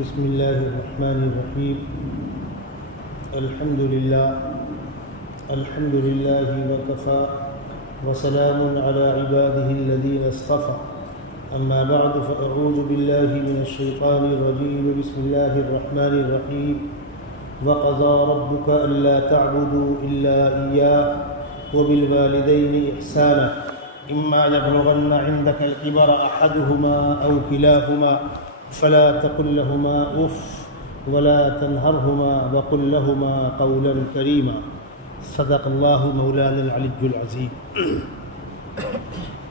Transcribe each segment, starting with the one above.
بسم الله الرحمن الرحيم. الحمد لله وكفى وسلام على عباده الذين اصطفى. أما بعد فأعوذ بالله من الشيطان الرجيم. بسم الله الرحمن الرحيم. وقضى ربك ألا تعبدوا إلا إياه وبالوالدين إحسانا إما يبلغن عندك الكبر أحدهما أو كلاهما فلا تقل لهما أف ولا تنهرهما وقل لهما قولا كريما. صدق اللہ مولانا العلی العظیم.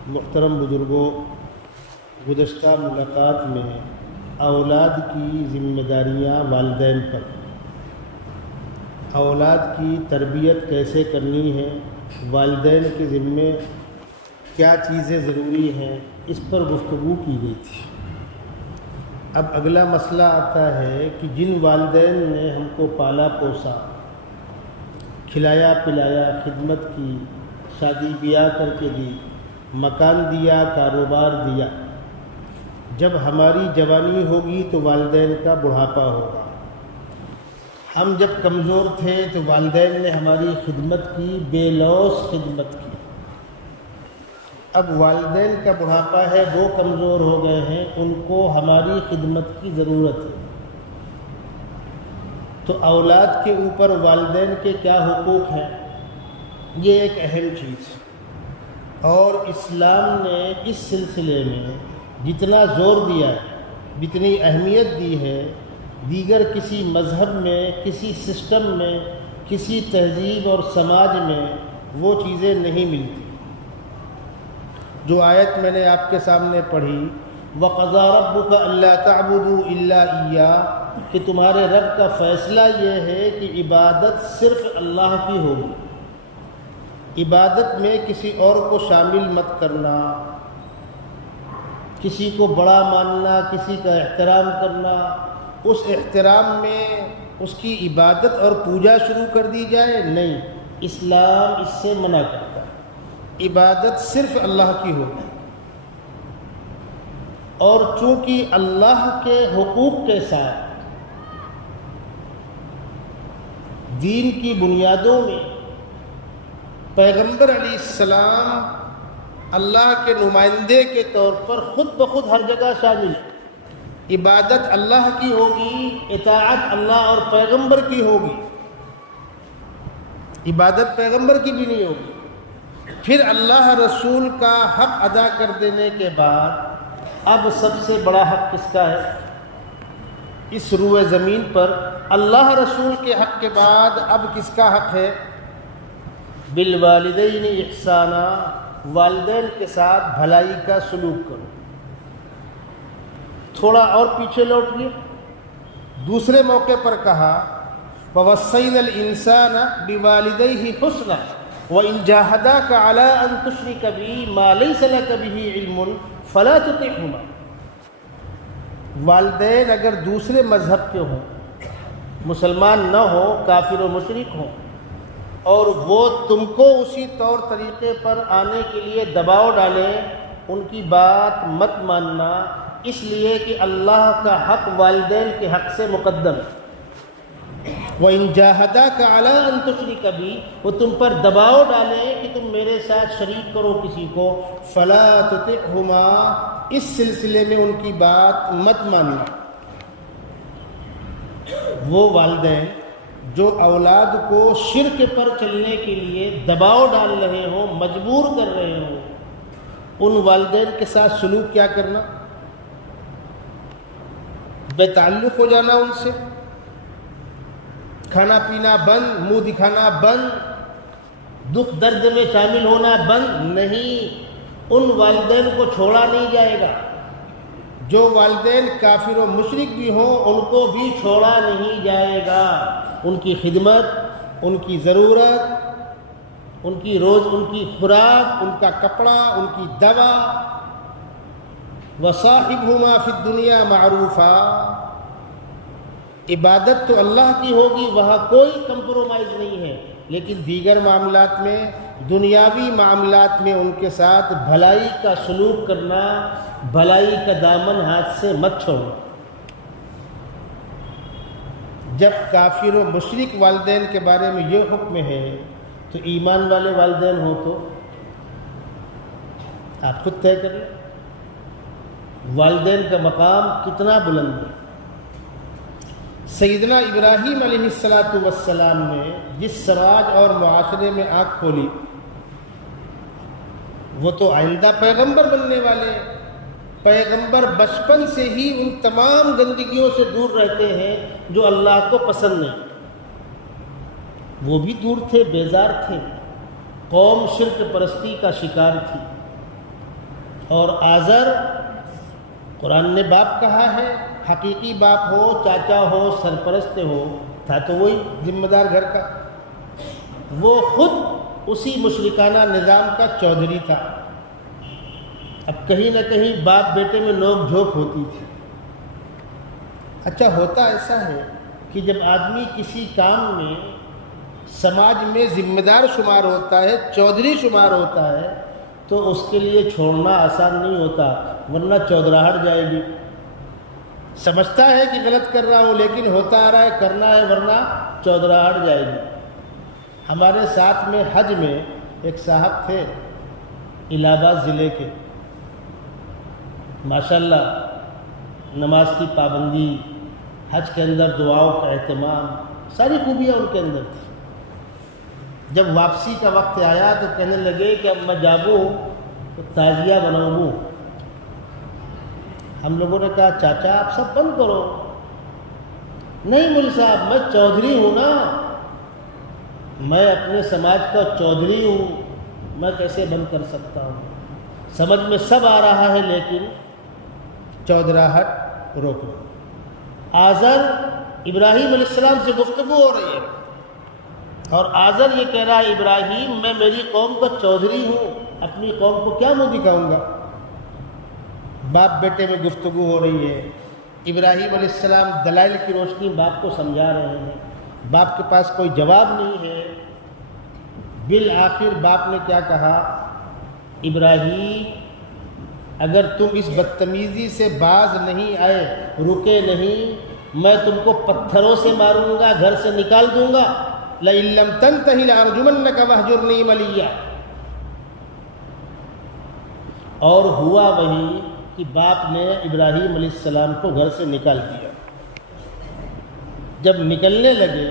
محترم بزرگوں، گزشتہ ملاقات میں اولاد کی ذمہ داریاں والدین پر، اولاد کی تربیت کیسے کرنی ہے، والدین کے ذمے کیا چیزیں ضروری ہیں، اس پر گفتگو کی گئی تھی. اب اگلا مسئلہ آتا ہے کہ جن والدین نے ہم کو پالا پوسا، کھلایا پلایا، خدمت کی، شادی بیاہ کر کے دی، مکان دیا، کاروبار دیا، جب ہماری جوانی ہوگی تو والدین کا بڑھاپا ہوگا. ہم جب کمزور تھے تو والدین نے ہماری خدمت کی، بے لوث خدمت کی. اب والدین کا بڑھاپا ہے، وہ کمزور ہو گئے ہیں، ان کو ہماری خدمت کی ضرورت ہے. تو اولاد کے اوپر والدین کے کیا حقوق ہیں، یہ ایک اہم چیز ہے. اور اسلام نے اس سلسلے میں جتنا زور دیا ہے، جتنی اہمیت دی ہے، دیگر کسی مذہب میں، کسی سسٹم میں، کسی تہذیب اور سماج میں وہ چیزیں نہیں ملتی. جو آیت میں نے آپ کے سامنے پڑھی، وَقَضَىٰ رَبُّكَ أَلَّا تَعْبُدُوا إِلَّا إِيَّاهُ، کہ تمہارے رب کا فیصلہ یہ ہے کہ عبادت صرف اللہ کی ہوگی. عبادت میں کسی اور کو شامل مت کرنا، کسی کو بڑا ماننا، کسی کا احترام کرنا، اس احترام میں اس کی عبادت اور پوجا شروع کر دی جائے، نہیں. اسلام اس سے منع کرتا ہے. عبادت صرف اللہ کی ہوگی. اور چونکہ اللہ کے حقوق کے ساتھ دین کی بنیادوں میں پیغمبر علیہ السلام اللہ کے نمائندے کے طور پر خود بخود ہر جگہ شامل ہے. عبادت اللہ کی ہوگی، اطاعت اللہ اور پیغمبر کی ہوگی، عبادت پیغمبر کی بھی نہیں ہوگی. پھر اللہ رسول کا حق ادا کر دینے کے بعد اب سب سے بڑا حق کس کا ہے اس روئے زمین پر؟ اللہ رسول کے حق کے بعد اب کس کا حق ہے؟ بالوالدین احسانا، والدین کے ساتھ بھلائی کا سلوک کرو. تھوڑا اور پیچھے لوٹیے، دوسرے موقع پر کہا وَوَصَّيْنَا الْإِنسَانَ بِوَالِدَيْهِ حُسْنًا وَإِنْ جَاهَدَاكَ عَلَىٰ أَن تُشْرِكَ بِي مَا لَيْسَ لَكَ بِهِ عِلْمٌ فَلَا تُطِعْهُمَا. والدین اگر دوسرے مذہب کے ہوں، مسلمان نہ ہو، کافر و مشرک ہوں، اور وہ تم کو اسی طور طریقے پر آنے کے لیے دباؤ ڈالیں، ان کی بات مت ماننا، اس لیے کہ اللہ کا حق والدین کے حق سے مقدم ہے. وَإِن جَاهَدَاكَ عَلَىٰ أَن تُشْرِكَ بِي، وہ تم پر دباؤ ڈالیں کہ تم میرے ساتھ شریک کرو کسی کو، فَلَا تُطِعْهُمَا، اس سلسلے میں ان کی بات مت ماننا. وہ والدین جو اولاد کو شرک پر چلنے کے لیے دباؤ ڈال رہے ہوں، مجبور کر رہے ہوں، ان والدین کے ساتھ سلوک کیا کرنا؟ بے تعلق ہو جانا ان سے، کھانا پینا بند، منہ دکھانا بند، دکھ درد میں شامل ہونا بند. نہیں، ان والدین کو چھوڑا نہیں جائے گا. جو والدین کافر و مشرک بھی ہوں، ان کو بھی چھوڑا نہیں جائے گا. ان کی خدمت، ان کی ضرورت، ان کی خوراک، ان کا کپڑا، ان کی دوا. وَصَاحِبْهُمَا فِي الدُّنْيَا مَعْرُوفًا، عبادت تو اللہ کی ہوگی، وہاں کوئی کمپرومائز نہیں ہے، لیکن دیگر معاملات میں، دنیاوی معاملات میں ان کے ساتھ بھلائی کا سلوک کرنا، بھلائی کا دامن ہاتھ سے مت چھوڑنا. جب کافر و مشرک والدین کے بارے میں یہ حکم ہے تو ایمان والے والدین ہو تو آپ خود طے کریں والدین کا مقام کتنا بلند ہے۔ سیدنا ابراہیم علیہ السلام نے جس سماج اور معاشرے میں آنکھ کھولی وہ تو آئندہ پیغمبر بننے والے ہیں۔ پیغمبر بچپن سے ہی ان تمام گندگیوں سے دور رہتے ہیں جو اللہ کو پسند نہیں۔ وہ بھی دور تھے، بیزار تھے، قوم شرک پرستی کا شکار تھی۔ اور آزر قرآن نے باپ کہا ہے، حقیقی باپ ہو، چاچا ہو، سرپرست ہو، تھا تو وہی ذمہ دار گھر کا۔ وہ خود اسی مشرکانہ نظام کا چودھری تھا۔ اب کہیں نہ کہیں باپ بیٹے میں نوک جھوک ہوتی تھی۔ اچھا ہوتا ایسا ہے کہ جب آدمی کسی کام میں سماج میں ذمہ دار شمار ہوتا ہے، چودھری شمار ہوتا ہے، تو اس کے لیے چھوڑنا آسان نہیں ہوتا، ورنہ چودراہٹ جائے گی۔ سمجھتا ہے کہ غلط کر رہا ہوں لیکن ہوتا آ رہا ہے، کرنا ہے ورنہ چودراہٹ جائے گی۔ ہمارے ساتھ میں حج میں ایک صاحب تھے الہ آباد ضلع کے، ماشاءاللہ نماز کی پابندی، حج کے اندر دعاؤں کا اہتمام، ساری خوبیاں ان کے اندر تھی۔ جب واپسی کا وقت آیا تو کہنے لگے کہ اب میں جاگوں تو تعزیہ بناؤں۔ ہم لوگوں نے کہا چاچا آپ سب بند کرو۔ نہیں مول صاحب، میں چودھری ہوں نا، میں اپنے سماج کا چودھری ہوں، میں کیسے بند کر سکتا ہوں؟ سمجھ میں سب آ رہا ہے لیکن چودراہٹ روک لو۔ آزر ابراہیم علیہ السلام سے گفتگو ہو رہی ہے اور آزر یہ کہہ رہا ہے ابراہیم میں میری قوم کا چودھری ہوں، اپنی قوم کو کیا منہ دکھاؤں گا؟ باپ بیٹے میں گفتگو ہو رہی ہے۔ ابراہیم علیہ السلام دلائل کی روشنی باپ کو سمجھا رہے ہیں، باپ کے پاس کوئی جواب نہیں ہے۔ بالآخر باپ نے کیا کہا؟ ابراہیم اگر تم اس بدتمیزی سے باز نہیں آئے، رکے نہیں، میں تم کو پتھروں سے ماروں گا، گھر سے نکال دوں گا۔ لَئِن لَّمْ تَنْتَهِ لَأَرْجُمَنَّكَ وَاهْجُرْنِي مَلِيًّا۔ اور ہوا وہی کہ باپ نے ابراہیم علیہ السلام کو گھر سے نکال دیا۔ جب نکلنے لگے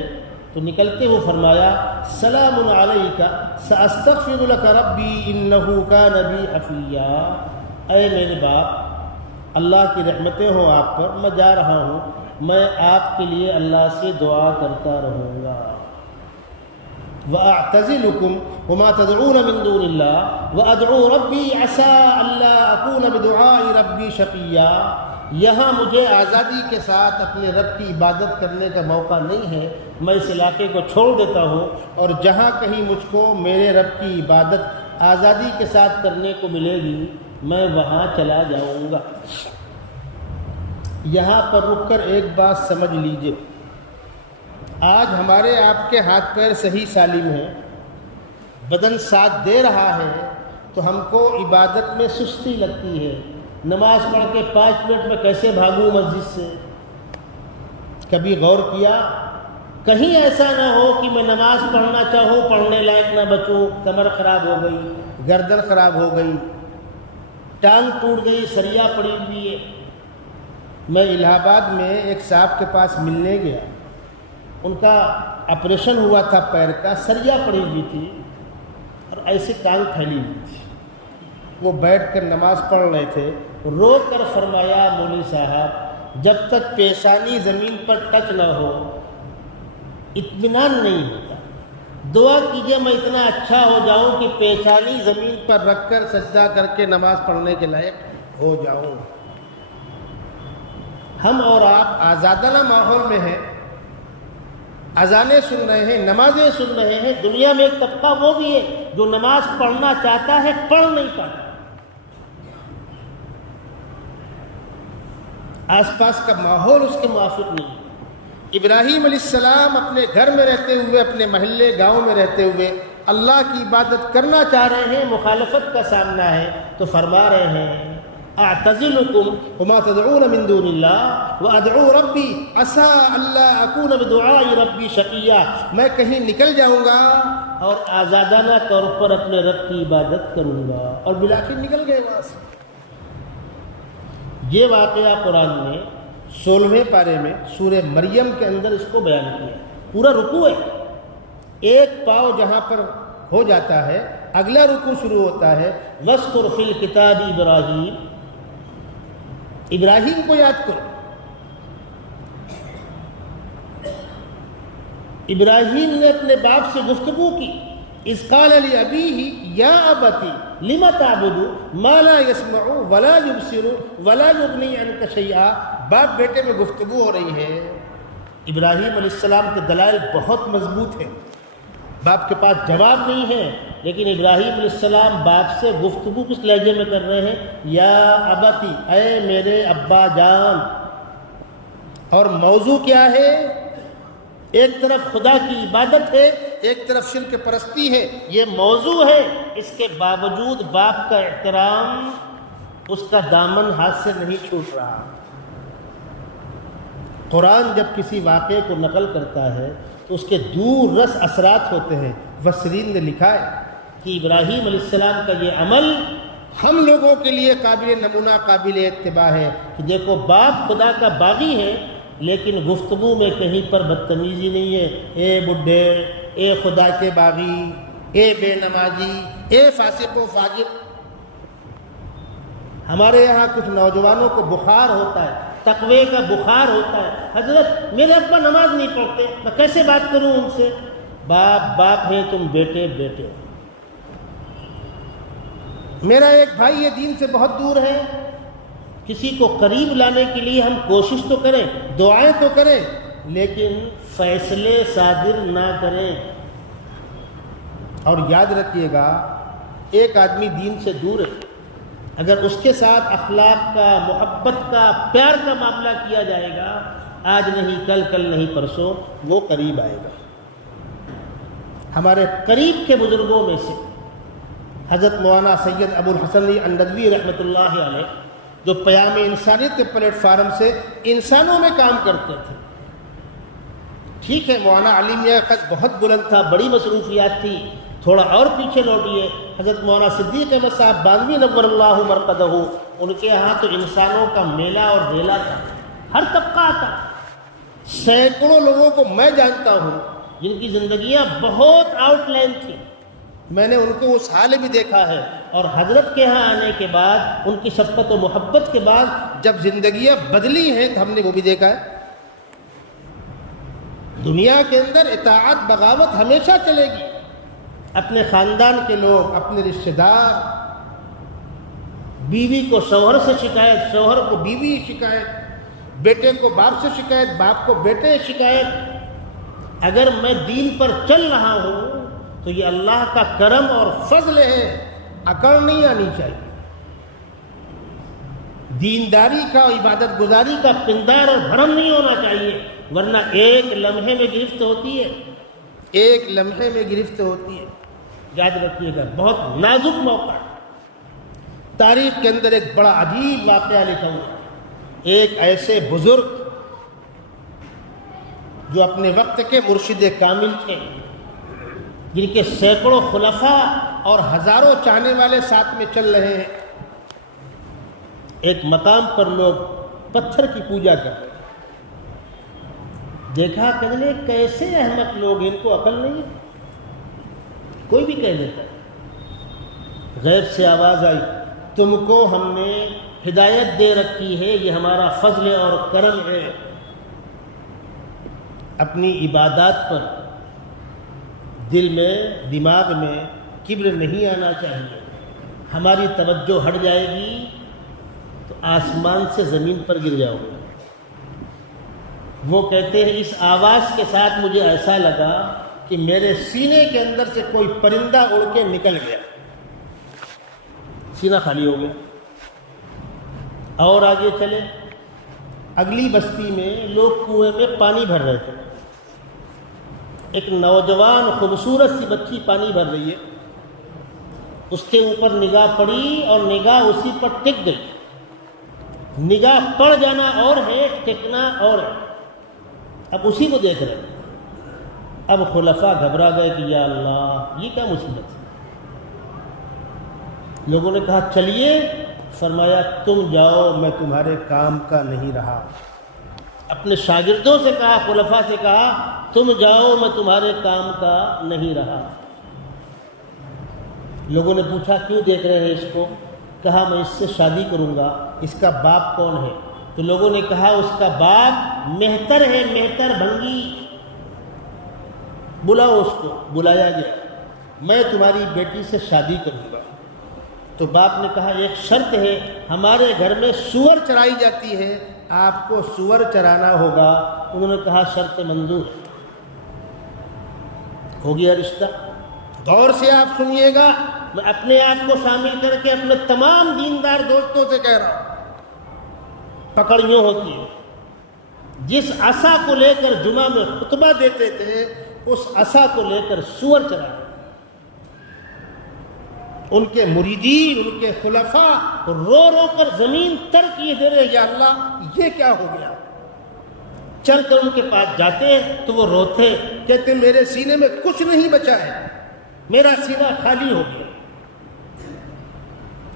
تو نکلتے ہوئے فرمایا سلام علیک ساستغفر لک ربی انہ کان بی حفیا۔ اے میرے باپ، اللہ کی رحمتیں ہوں آپ پر، میں جا رہا ہوں، میں آپ کے لیے اللہ سے دعا کرتا رہوں گا۔ وَأَعْتَزِلُكُمْ وَمَا تَدْعُونَ مِن دُونِ اللَّهِ وَأَدْعُو رَبِّي عَسَىٰ أَلَّا أَكُونَ بِدُعَاءِ رَبِّي شَقِيًّا۔ یہاں مجھے آزادی کے ساتھ اپنے رب کی عبادت کرنے کا موقع نہیں ہے، میں اس علاقے کو چھوڑ دیتا ہوں، اور جہاں کہیں مجھ کو میرے رب کی عبادت آزادی کے ساتھ کرنے کو ملے گی میں وہاں چلا جاؤں گا۔ یہاں پر رک کر ایک بات سمجھ لیجئے، آج ہمارے آپ کے ہاتھ پیر صحیح سالم ہیں، بدن ساتھ دے رہا ہے، تو ہم کو عبادت میں سستی لگتی ہے۔ نماز پڑھ کے 5 منٹ میں کیسے بھاگوں مسجد سے؟ کبھی غور کیا؟ کہیں ایسا نہ ہو کہ میں نماز پڑھنا چاہوں، پڑھنے لائق نہ بچوں، کمر خراب ہو گئی، گردن خراب ہو گئی، ٹانگ ٹوٹ گئی، سریا پڑی ہوئی ہے۔ میں الہ آباد میں ایک صاحب کے پاس ملنے گیا، ان کا آپریشن ہوا تھا پیر کا، سریا پڑی ہوئی تھی اور ایسے ٹانگ پھیلی ہوئی تھی۔ وہ بیٹھ کر نماز پڑھ رہے تھے، رو کر فرمایا مولوی صاحب جب تک پیشانی زمین پر ٹچ نہ ہو اطمینان نہیں ہوتا، دعا کیجئے میں اتنا اچھا ہو جاؤں کہ پیشانی زمین پر رکھ کر سجدہ کر کے نماز پڑھنے کے لائق ہو جاؤں۔ ہم اور آپ آزادانہ ماحول میں ہیں، اذانیں سن رہے ہیں، نمازیں سن رہے ہیں۔ دنیا میں ایک طبقہ وہ بھی ہے جو نماز پڑھنا چاہتا ہے، پڑھ نہیں پاتا۔ آس پاس کا ماحول اس کے موافق نہیں۔ ابراہیم علیہ السلام اپنے گھر میں رہتے ہوئے، اپنے محلے گاؤں میں رہتے ہوئے اللہ کی عبادت کرنا چاہ رہے ہیں، مخالفت کا سامنا ہے، تو فرما رہے ہیں اعتزلکم وما تدعون من دون اللہ وادعو ربی عسى الا اکون بدعاء ربی شقیا، میں کہیں نکل جاؤں گا اور آزادانہ طور پر اپنے رب کی عبادت کروں گا، اور بلاخر نکل گئے وہاں سے۔ یہ واقعہ قرآن نے 16ویں پارے میں سورہ مریم کے اندر اس کو بیان کیا، پورا رکوع ہے، ایک پاؤ جہاں پر ہو جاتا ہے اگلا رکوع شروع ہوتا ہے وَاذْكُرْ فِي الْكِتَابِ ابراہیم، ابراہیم کو یاد کرو۔ ابراہیم نے اپنے باپ سے گفتگو کی، اذ قال لأبیہ یا ابت لم تعبد ما لا يسمع ولا يبصر ولا يغنی عنک شیئا، باپ بیٹے میں گفتگو ہو رہی ہے۔ ابراہیم علیہ السلام کے دلائل بہت مضبوط ہیں، باپ کے پاس جواب نہیں ہے، لیکن ابراہیم علیہ السلام باپ سے گفتگو کس لہجے میں کر رہے ہیں؟ یا ابتی، اے میرے ابا جان۔ اور موضوع کیا ہے؟ ایک طرف خدا کی عبادت ہے، ایک طرف شرک پرستی ہے، یہ موضوع ہے۔ اس کے باوجود باپ کا احترام، اس کا دامن ہاتھ سے نہیں چھوٹ رہا۔ قرآن جب کسی واقعے کو نقل کرتا ہے تو اس کے دور رس اثرات ہوتے ہیں۔ مفسرین نے لکھا ہے کہ ابراہیم علیہ السلام کا یہ عمل ہم لوگوں کے لیے قابل نمونہ، قابل اتباع ہے کہ دیکھو باپ خدا کا باغی ہے، لیکن گفتگو میں کہیں پر بدتمیزی نہیں ہے، اے بڈھے، اے خدا کے باغی، اے بے نمازی، اے فاسق و فاجر۔ ہمارے یہاں کچھ نوجوانوں کو بخار ہوتا ہے، تقوی کا بخار ہوتا ہے، حضرت میرے ابا نماز نہیں پڑھتے، میں کیسے بات کروں ان سے؟ باپ باپ ہے، تم بیٹے بیٹے ہو۔ میرا ایک بھائی یہ دین سے بہت دور ہے، کسی کو قریب لانے کے لیے ہم کوشش تو کریں، دعائیں تو کریں، لیکن فیصلے صادر نہ کریں۔ اور یاد رکھیے گا، ایک آدمی دین سے دور ہے، اگر اس کے ساتھ اخلاق کا، محبت کا، پیار کا معاملہ کیا جائے گا، آج نہیں کل، کل نہیں پرسوں، وہ قریب آئے گا۔ ہمارے قریب کے بزرگوں میں سے حضرت مولانا سید ابو الحسن علی الندوی رحمۃ اللہ علیہ، جو پیام انسانیت کے پلیٹ فارم سے انسانوں میں کام کرتے تھے۔ ٹھیک ہے، مولانا علی میاں کا قد بہت بلند تھا، بڑی مصروفیات تھی، تھوڑا اور پیچھے لوٹیے، حضرت مولانا صدیق احمد صاحب بانوی نور اللہ مرقدہ، ان کے ہاں تو انسانوں کا میلہ اور ریلا تھا، ہر طبقہ آتا، سینکڑوں لوگوں کو میں جانتا ہوں جن کی زندگیاں بہت آؤٹ لائن تھی، میں نے ان کو اس حال بھی دیکھا ہے، اور حضرت کے ہاں آنے کے بعد، ان کی شفقت و محبت کے بعد جب زندگیاں بدلی ہیں تو ہم نے وہ بھی دیکھا ہے۔ دنیا کے اندر اطاعت بغاوت ہمیشہ چلے گی، اپنے خاندان کے لوگ، اپنے رشتہ دار، بیوی کو شوہر سے شکایت، شوہر کو بیوی شکایت، بیٹے کو باپ سے شکایت، باپ کو بیٹے شکایت۔ اگر میں دین پر چل رہا ہوں تو یہ اللہ کا کرم اور فضل ہے، اکڑ نہیں آنی چاہیے۔ دینداری کا، عبادت گزاری کا پندار اور بھرم نہیں ہونا چاہیے، ورنہ ایک لمحے میں گرفت ہوتی ہے، ایک لمحے میں گرفت ہوتی ہے۔ یاد رکھیے گا، بہت نازک موقع۔ تاریخ کے اندر ایک بڑا عجیب واقعہ لکھا ہوا ہے، ایک ایسے بزرگ جو اپنے وقت کے مرشد کامل تھے، جن کے سینکڑوں خلفاء اور ہزاروں چاہنے والے ساتھ میں چل رہے ہیں۔ ایک مقام پر لوگ پتھر کی پوجا کر رہے ہیں، دیکھا کہ کیسے احمق لوگ، ان کو عقل نہیں ہے، کوئی بھی کہہ دیتا ہے۔ غیب سے آواز آئی، تم کو ہم نے ہدایت دے رکھی ہے، یہ ہمارا فضل اور کرم ہے، اپنی عبادات پر دل میں، دماغ میں کبر نہیں آنا چاہیے۔ ہماری توجہ ہٹ جائے گی تو آسمان سے زمین پر گر جاؤ گے۔ وہ کہتے ہیں اس آواز کے ساتھ مجھے ایسا لگا کہ میرے سینے کے اندر سے کوئی پرندہ اڑ کے نکل گیا، سینہ خالی ہو گیا۔ اور آگے چلے، اگلی بستی میں لوگ کنویں میں پانی بھر رہے تھے، ایک نوجوان خوبصورت سی بچی پانی بھر رہی ہے، اس کے اوپر نگاہ پڑی اور نگاہ اسی پر ٹک گئی۔ نگاہ پڑ جانا اور ہے، ٹکنا اور ہے۔ اب اسی کو دیکھ رہے ہیں۔ اب خلفاء گھبرا گئے کہ یا اللہ یہ کیا مصیبت ہے۔ لوگوں نے کہا چلیے، فرمایا تم جاؤ، میں تمہارے کام کا نہیں رہا۔ اپنے شاگردوں سے کہا، خلفاء سے کہا تم جاؤ، میں تمہارے کام کا نہیں رہا۔ لوگوں نے پوچھا کیوں دیکھ رہے ہیں اس کو؟ کہا میں اس سے شادی کروں گا، اس کا باپ کون ہے؟ تو لوگوں نے کہا اس کا باپ مہتر ہے، مہتر بھنگی، بلاؤ اس کو۔ بلایا گیا، میں تمہاری بیٹی سے شادی کروں گا۔ تو باپ نے کہا ایک شرط ہے، ہمارے گھر میں سور چرائی جاتی ہے، آپ کو سور چرانا ہوگا۔ انہوں نے کہا شرط منظور ہے۔ ہو گیا رشتہ۔ غور سے آپ سنیے گا، میں اپنے آپ کو شامل کر کے اپنے تمام دیندار دوستوں سے کہہ رہا ہوں، پکڑیوں ہوتی ہے۔ جس عصا کو لے کر جمعہ میں خطبہ دیتے تھے، اس عصا کو لے کر سور چرائے۔ ان کے مریدین، ان کے خلفاء رو رو کر زمین تر کیے دے رہے، یا اللہ یہ کیا ہو گیا؟ چل کر ان کے پاس جاتے تو وہ روتے، کہتے میرے سینے میں کچھ نہیں بچا ہے، میرا سینہ خالی ہو گیا،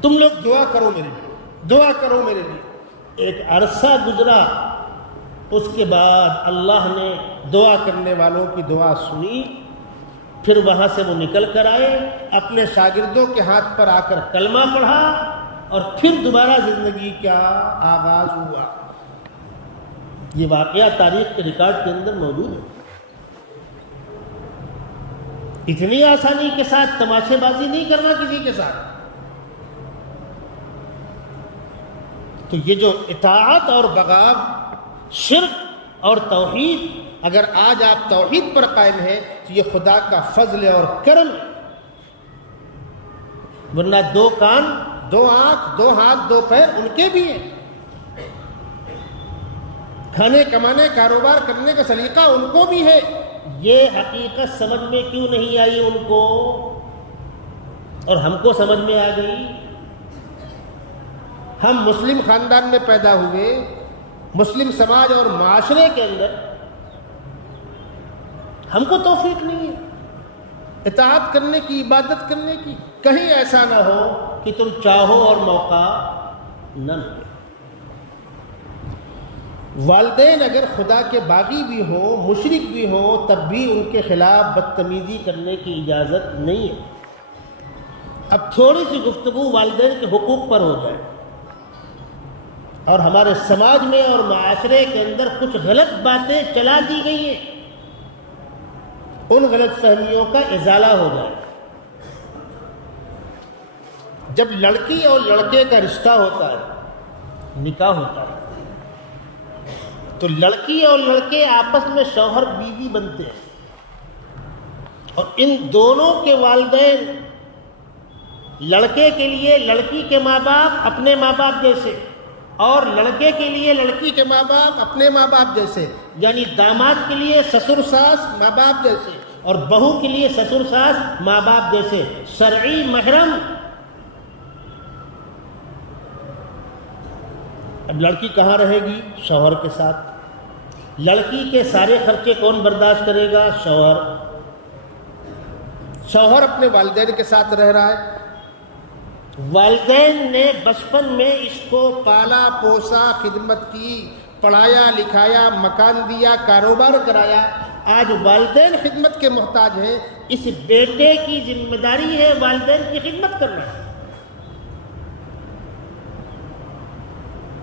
تم لوگ دعا کرو میرے لیے، دعا کرو میرے لیے۔ ایک عرصہ گزرا، اس کے بعد اللہ نے دعا کرنے والوں کی دعا سنی۔ پھر وہاں سے وہ نکل کر آئے، اپنے شاگردوں کے ہاتھ پر آ کر کلمہ پڑھا، اور پھر دوبارہ زندگی کا آغاز ہوا۔ یہ واقعہ تاریخ کے ریکارڈ کے اندر موجود ہے۔ اتنی آسانی کے ساتھ تماشے بازی نہیں کرنا کسی کے ساتھ۔ تو یہ جو اطاعت اور بغاوت، شرک اور توحید، اگر آج آپ توحید پر قائم ہیں تو یہ خدا کا فضل اور کرم ہے، ورنہ دو کان، دو آنکھ، دو ہاتھ، دو پیر ان کے بھی ہیں، کھانے کمانے کاروبار کرنے کا سلیقہ ان کو بھی ہے۔ یہ حقیقت سمجھ میں کیوں نہیں آئی ان کو، اور ہم کو سمجھ میں آ گئی؟ ہم مسلم خاندان میں پیدا ہوئے، مسلم سماج اور معاشرے کے اندر، ہم کو توفیق نہیں ہے اطاعت کرنے کی، عبادت کرنے کی۔ کہیں ایسا نہ ہو کہ تم چاہو اور موقع نہ ملے۔ والدین اگر خدا کے باغی بھی ہوں، مشرک بھی ہوں، تب بھی ان کے خلاف بدتمیزی کرنے کی اجازت نہیں ہے۔ اب تھوڑی سی گفتگو والدین کے حقوق پر ہو جائے، اور ہمارے سماج میں اور معاشرے کے اندر کچھ غلط باتیں چلا دی گئی ہیں، ان غلط فہمیوں کا ازالہ ہو جائے۔ جب لڑکی اور لڑکے کا رشتہ ہوتا ہے، نکاح ہوتا ہے، تو لڑکی اور لڑکے آپس میں شوہر بیوی بنتے ہیں، اور ان دونوں کے والدین، لڑکے کے لیے لڑکی کے ماں باپ اپنے ماں باپ جیسے، اور لڑکے کے لیے لڑکی کے ماں باپ اپنے ماں باپ جیسے، یعنی داماد کے لیے سسر ساس ماں باپ جیسے، اور بہو کے لیے سسر ساس ماں باپ جیسے، شرعی محرم۔ اب لڑکی کہاں رہے گی؟ شوہر کے ساتھ۔ لڑکی کے سارے خرچے کون برداشت کرے گا؟ شوہر۔ شوہر اپنے والدین کے ساتھ رہ رہا ہے، والدین نے بچپن میں اس کو پالا پوسا، خدمت کی، پڑھایا لکھایا، مکان دیا، کاروبار کرایا۔ آج والدین خدمت کے محتاج ہیں، اس بیٹے کی ذمہ داری ہے والدین کی خدمت کرنا۔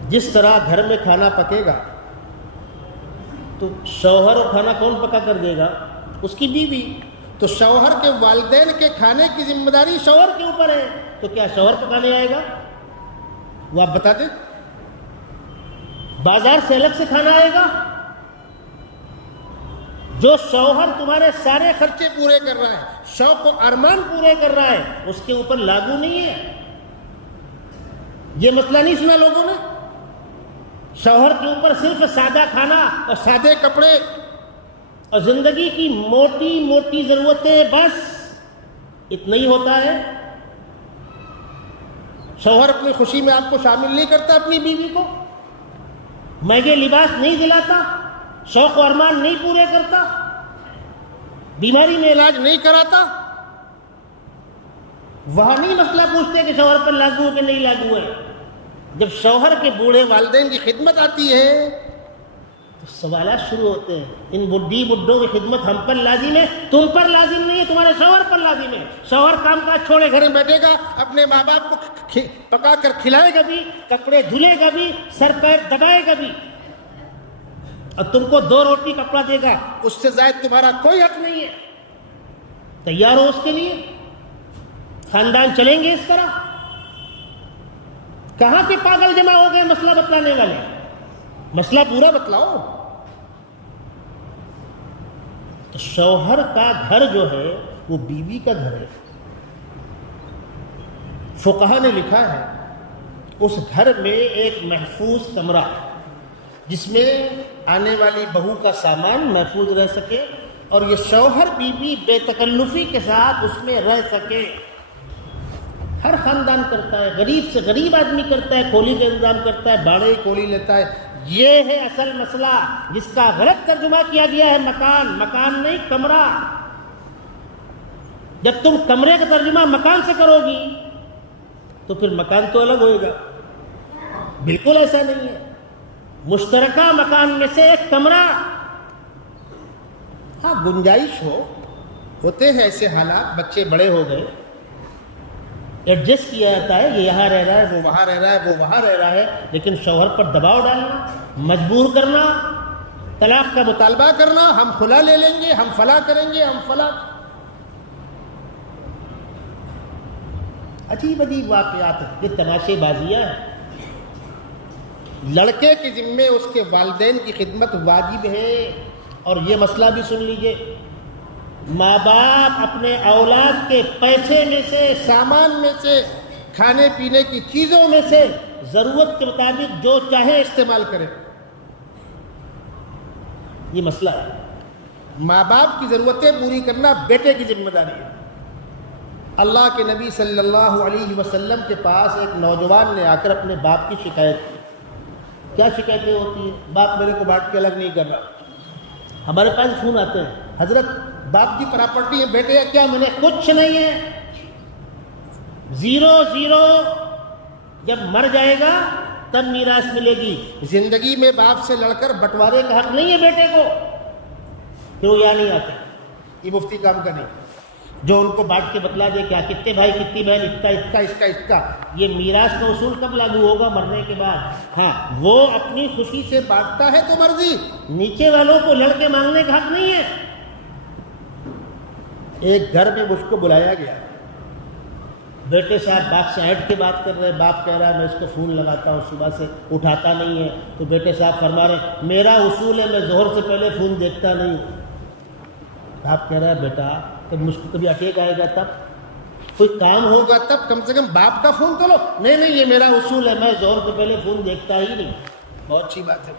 جس طرح گھر میں کھانا پکے گا تو شوہر کھانا کون پکا کر دے گا؟ اس کی بیوی۔ تو شوہر کے والدین کے کھانے کی ذمہ داری شوہر کے اوپر ہے، تو کیا شوہر پکانے آئے گا؟ وہ آپ بتا دیں۔ بازار سے الگ سے کھانا آئے گا؟ جو شوہر تمہارے سارے خرچے پورے کر رہا ہے، شوق و ارمان پورے کر رہا ہے، اس کے اوپر لاگو نہیں ہے۔ یہ مسئلہ نہیں سنا لوگوں نے؟ شوہر کے اوپر صرف سادہ کھانا اور سادے کپڑے اور زندگی کی موٹی موٹی ضرورتیں، بس اتنا ہی ہوتا ہے۔ شوہر اپنی خوشی میں آپ کو شامل نہیں کرتا، اپنی بیوی کو۔ مہنگے لباس نہیں دلاتا، شوق و ارمان نہیں پورے کرتا، بیماری میں علاج نہیں کراتا، وہاں نہیں مسئلہ پوچھتے کہ شوہر پر لاگو ہے کہ نہیں لاگو ہے۔ جب شوہر کے بوڑھے والدین کی خدمت آتی ہے تو سوالات شروع ہوتے ہیں، ان بڈھی بڈھوں کی خدمت ہم پر لازم ہے، تم پر لازم نہیں ہے، تمہارے شوہر پر لازم ہے۔ شوہر کام کاج چھوڑے گھر میں بیٹھے گا، اپنے ماں باپ کو پکا کر کھلائے گا بھی، کپڑے دھلے گا بھی، سر پیر دبائے گا بھی، اور تم کو 2 روٹی کپڑا دے گا، اس سے زائد تمہارا کوئی حق نہیں ہے۔ تیار ہو اس کے لیے؟ خاندان چلیں گے اس طرح؟ کہاں کے پاگل جمع ہو گئے مسئلہ بتلانے والے؟ مسئلہ پورا بتلاؤ۔ تو شوہر کا گھر جو ہے وہ بیوی کا گھر ہے۔ فقہا نے لکھا ہے اس گھر میں ایک محفوظ کمرہ جس میں آنے والی بہو کا سامان محفوظ رہ سکے، اور یہ شوہر بیوی بے تکلفی کے ساتھ اس میں رہ سکے۔ ہر خاندان کرتا ہے، غریب سے غریب آدمی کرتا ہے، کھولی کا انتظام کرتا ہے، بھاڑے کی کھولی لیتا ہے۔ یہ ہے اصل مسئلہ جس کا غلط ترجمہ کیا گیا ہے مکان۔ مکان نہیں، کمرہ۔ جب تم کمرے کا ترجمہ مکان سے کرو گی تو پھر مکان تو الگ ہوئے گا۔ بالکل ایسا نہیں ہے، مشترکہ مکان میں سے ایک کمرہ۔ ہاں گنجائش ہوتے ہیں ایسے حالات، بچے بڑے ہو گئے، ایڈجسٹ کیا جاتا ہے، یہ یہاں رہ رہا ہے، وہ وہاں رہ رہا ہے، وہ وہاں رہ رہا ہے، لیکن شوہر پر دباؤ ڈالنا، مجبور کرنا، طلاق کا مطالبہ کرنا، ہم خلا لے لیں گے، ہم فلاں کریں گے، ہم فلاں۔ عجیب عجیب واقعات ہیں، یہ تماشے بازیاں ہیں۔ لڑکے کے ذمے اس کے والدین کی خدمت واجب ہے، اور یہ مسئلہ بھی سن لیجئے، ماں باپ اپنے اولاد کے پیسے میں سے، سامان میں سے، کھانے پینے کی چیزوں میں سے ضرورت کے مطابق جو چاہے استعمال کریں۔ یہ مسئلہ ہے، ماں باپ کی ضرورتیں پوری کرنا بیٹے کی ذمہ داری ہے۔ اللہ کے نبی صلی اللہ علیہ وسلم کے پاس ایک نوجوان نے آ کر اپنے باپ کی شکایت کی۔ کیا شکایتیں ہوتی ہیں؟ باپ میرے کو بانٹ کے الگ نہیں کر رہا۔ ہمارے پاس فون آتے ہیں، حضرت باپ کی پراپرٹی ہے، بیٹے یا کیا؟ میں نے کچھ نہیں ہے، 0 جب مر جائے گا تب میراث ملے گی، زندگی میں باپ سے لڑ کر بٹوارے کا حق نہیں ہے بیٹے کو۔ پھر وہ یہاں نہیں آتے، یہ مفتی کام کا نہیں، جو ان کو بانٹ کے بتلا دے کیا کتنے بھائی کتنی بہن، اتنا اس کا اس کا اس کا۔ یہ میراث کا اصول کب لاگو ہوگا؟ مرنے کے بعد۔ ہاں وہ اپنی خوشی سے بانٹتا ہے تو مرضی، نیچے والوں کو لڑ کے مانگنے کا حق نہیں ہے۔ ایک گھر میں مجھ کو بلایا گیا، بیٹے صاحب باپ سے ہٹ کے بات کر رہے، باپ کہہ رہا ہے میں اس کو فون لگاتا ہوں صبح سے اٹھاتا نہیں ہے، تو بیٹے صاحب فرما رہے میرا اصول ہے میں ظہر سے پہلے فون دیکھتا نہیں ہوں۔ باپ کہہ رہا ہے بیٹا تب مجھ کو کبھی اٹیک آئے گا، تب کوئی کام ہوگا تب کم سے کم باپ کا فون تو لو۔ نہیں یہ میرا اصول ہے، میں ظہر سے پہلے فون دیکھتا ہی نہیں۔ بہت اچھی بات ہے۔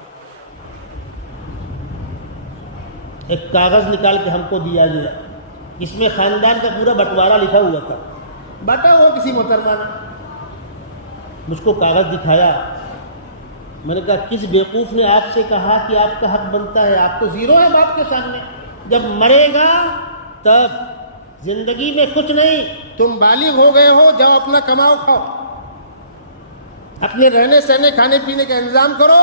ایک کاغذ نکال کے ہم کو دیا گیا، اس میں خاندان کا پورا بٹوارا لکھا ہوا تھا، بانٹا ہوا کسی محترمہ نے۔ مجھ کو کاغذ دکھایا، میں نے کہا کس بیوقوف نے آپ سے کہا کہ آپ کا حق بنتا ہے؟ آپ تو 0 ہے باپ کے سامنے۔ جب مرے گا تب، زندگی میں کچھ نہیں۔ تم بالغ ہو گئے ہو، جاؤ اپنا کماؤ کھاؤ، اپنے رہنے سہنے کھانے پینے کا انتظام کرو،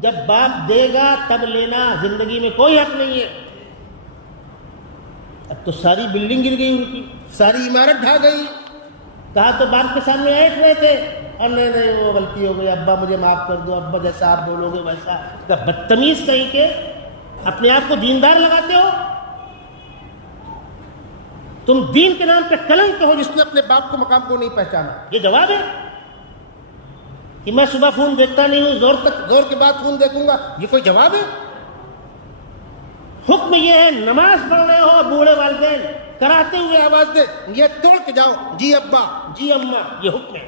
جب باپ دے گا تب لینا، زندگی میں کوئی حق نہیں ہے۔ اب تو ساری بلڈنگ گر گئی ان کی، ساری عمارت ڈھا گئی۔ کہا تو باپ کے سامنے ایٹ ہوئے تھے، اور نہیں وہ غلطی ہو گئی، ابا مجھے معاف کر دو، ابا جیسا آپ بولو گے ویسا۔ بدتمیز کہیں کے، اپنے آپ کو دیندار لگاتے ہو؟ تم دین کے نام پہ کلنک ہو جس نے اپنے باپ کو مقام کو نہیں پہچانا۔ یہ جواب ہے کہ میں صبح فون دیکھتا نہیں ہوں، زور کے بعد فون دیکھوں گا، یہ کوئی جواب ہے؟ حکم یہ ہے نماز پڑھ رہے ہو، بوڑھے والدین کراتے ہوئے آواز دے، یہ توڑ کے جاؤ، جی ابا جی اماں، یہ حکم ہے۔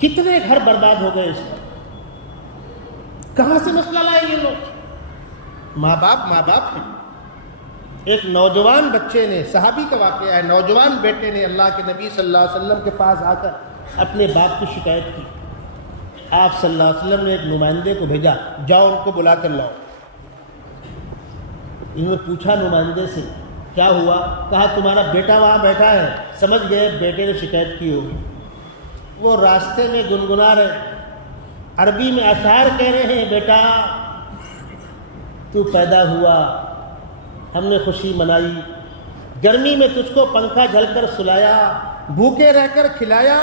کتنے گھر برباد ہو گئے اس پر، کہاں سے مسئلہ لائے یہ لوگ؟ ماں باپ ہیں۔ ایک نوجوان بچے نے، صحابی کا واقعہ ہے، نوجوان بیٹے نے اللہ کے نبی صلی اللہ علیہ وسلم کے پاس آ کر اپنے باپ کی شکایت کی. آپ صلی اللہ علیہ وسلم نے ایک نمائندے کو بھیجا, جاؤ ان کو بلا کر لاؤ. انہوں نے پوچھا نمائندے سے کیا ہوا؟ کہا تمہارا بیٹا وہاں بیٹھا ہے. سمجھ گئے بیٹے نے شکایت کی ہوگی. وہ راستے میں گنگنا رہے, عربی میں اشعار کہہ رہے ہیں, بیٹا تو پیدا ہوا, ہم نے خوشی منائی, گرمی میں تجھ کو پنکھا جھل کر سلایا, بھوکے رہ کر کھلایا,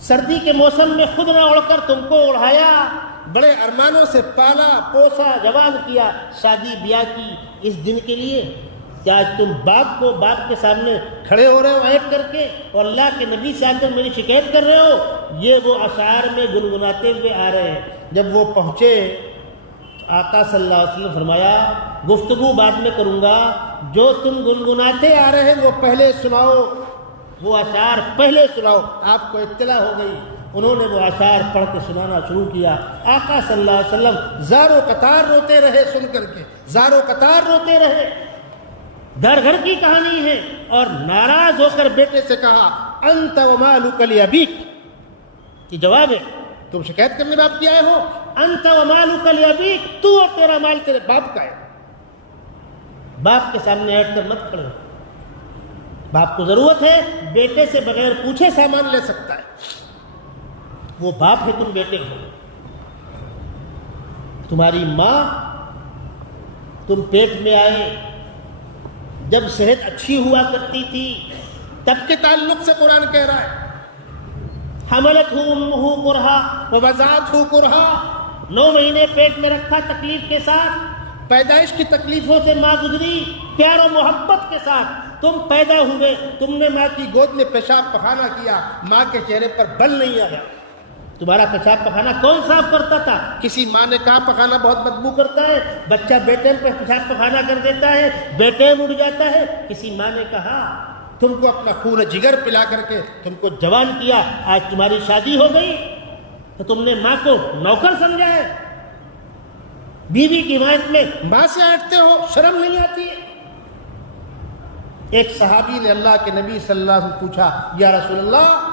سردی کے موسم میں خود نہ اڑ کر تم کو اڑایا, بڑے ارمانوں سے پالا پوسا جوان کیا, شادی بیاہ کی اس دن کے لیے. کیا آج تم باپ کے سامنے کھڑے ہو رہے ہو ایٹ کر کے, اور اللہ کے نبی سے آ کر میری شکایت کر رہے ہو؟ یہ وہ اشعار میں گنگناتے ہوئے آ رہے ہیں. جب وہ پہنچے تو آقا صلی اللہ علیہ وسلم فرمایا گفتگو بعد میں کروں گا, جو تم گنگناتے آ رہے ہیں وہ پہلے سناؤ, وہ اشعار پہلے سناؤ. آپ کو اطلاع ہو گئی. انہوں نے وہ اشعار پڑھ کے سنانا شروع کیا. آقا صلی اللہ علیہ وسلم زار و قطار روتے رہے, سن کر کے زار و قطار روتے رہے. گھر گھر کی کہانی ہے. اور ناراض ہو کر بیٹے سے کہا انت ومالک لابیک, یہ جواب ہے. تم شکایت کرنے باپ کی آئے ہو, انت ومالک لابیک, تو اور تیرا مال تیرے باپ کا ہے. باپ کے سامنے ہٹ کر مت کھڑے ہو. باپ کو ضرورت ہے بیٹے سے بغیر پوچھے سامان لے سکتا ہے. وہ باپ ہے, تم بیٹے ہو. تمہاری ماں تم پیٹ میں آئے جب صحت اچھی ہوا کرتی تھی, تب کے تعلق سے قرآن کہہ رہا ہے حملتہ امہ کرہا ووضعتہ کرہا, 9 مہینے پیٹ میں رکھا تکلیف کے ساتھ, پیدائش کی تکلیفوں سے ماں گزری, پیار و محبت کے ساتھ تم پیدا ہوئے. تم نے ماں کی گود میں پیشاب پخانہ کیا, ماں کے چہرے پر بل نہیں آیا. تمہارا پیشاب پخانہ کون صاف کرتا تھا؟ کسی ماں نے کہا پخانہ بہت بدبو کرتا ہے, بچہ بیٹے پہ پیشاب پخانہ کر دیتا ہے, بیٹے اڑ جاتا ہے. کسی ماں نے کہا تم کو اپنا خون جگر پلا کر کے تم کو جوان کیا, آج تمہاری شادی ہو گئی تو تم نے ماں کو نوکر سمجھا ہے. بیوی کی حمایت میں ماں سے ہٹتے ہو, شرم نہیں آتی ہے؟ ایک صحابی نے اللہ کے نبی صلی اللہ علیہ وسلم پوچھا یا رسول اللہ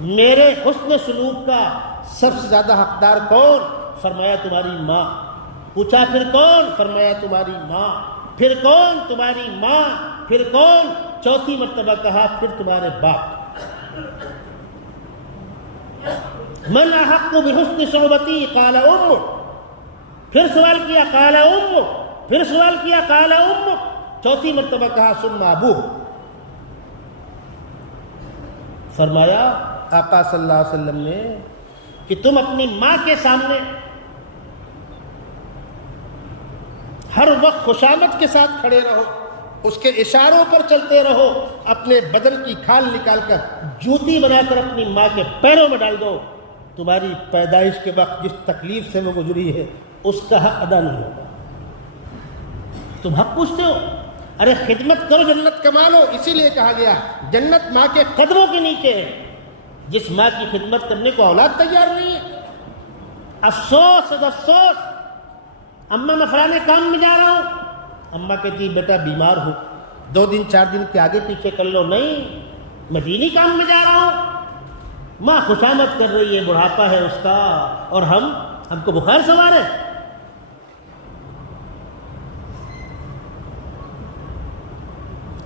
میرے حسن سلوک کا سب سے زیادہ حقدار کون؟ فرمایا تمہاری ماں. پوچھا پھر کون؟ فرمایا تمہاری ماں. پھر کون؟ تمہاری ماں. پھر کون؟ چوتھی مرتبہ کہا پھر تمہارے باپ. من احق بحسن صحبتی قال امک. پھر سوال کیا قال امک. پھر سوال کیا قال امک. چوتھی مرتبہ کہا ثم ابوک. فرمایا آقا صلی اللہ علیہ وسلم نے کہ تم اپنی ماں کے سامنے ہر وقت خوشامد کے ساتھ کھڑے رہو, اس کے اشاروں پر چلتے رہو, اپنے بدن کی کھال نکال کر جوتی بنا کر اپنی ماں کے پیروں میں ڈال دو. تمہاری پیدائش کے وقت جس تکلیف سے وہ گزری ہے اس کا حق ادا نہیں ہوگا. تم حق پوچھتے ہو, ارے خدمت کرو جنت کما لو. اسی لیے کہا گیا جنت ماں کے قدموں کے نیچے ہے. جس ماں کی خدمت کرنے کو اولاد تیار نہیں ہے, افسوس افسوس. اماں میں فلانے کام میں جا رہا ہوں, اماں کہتی بیٹا بیمار ہوں, 2 دن 4 دن کے آگے پیچھے کر لو. نہیں, میں دینی کام میں جا رہا ہوں. ماں خوشامد کر رہی ہے, بڑھاپا ہے اس کا, اور ہم کو بخار سوار ہے.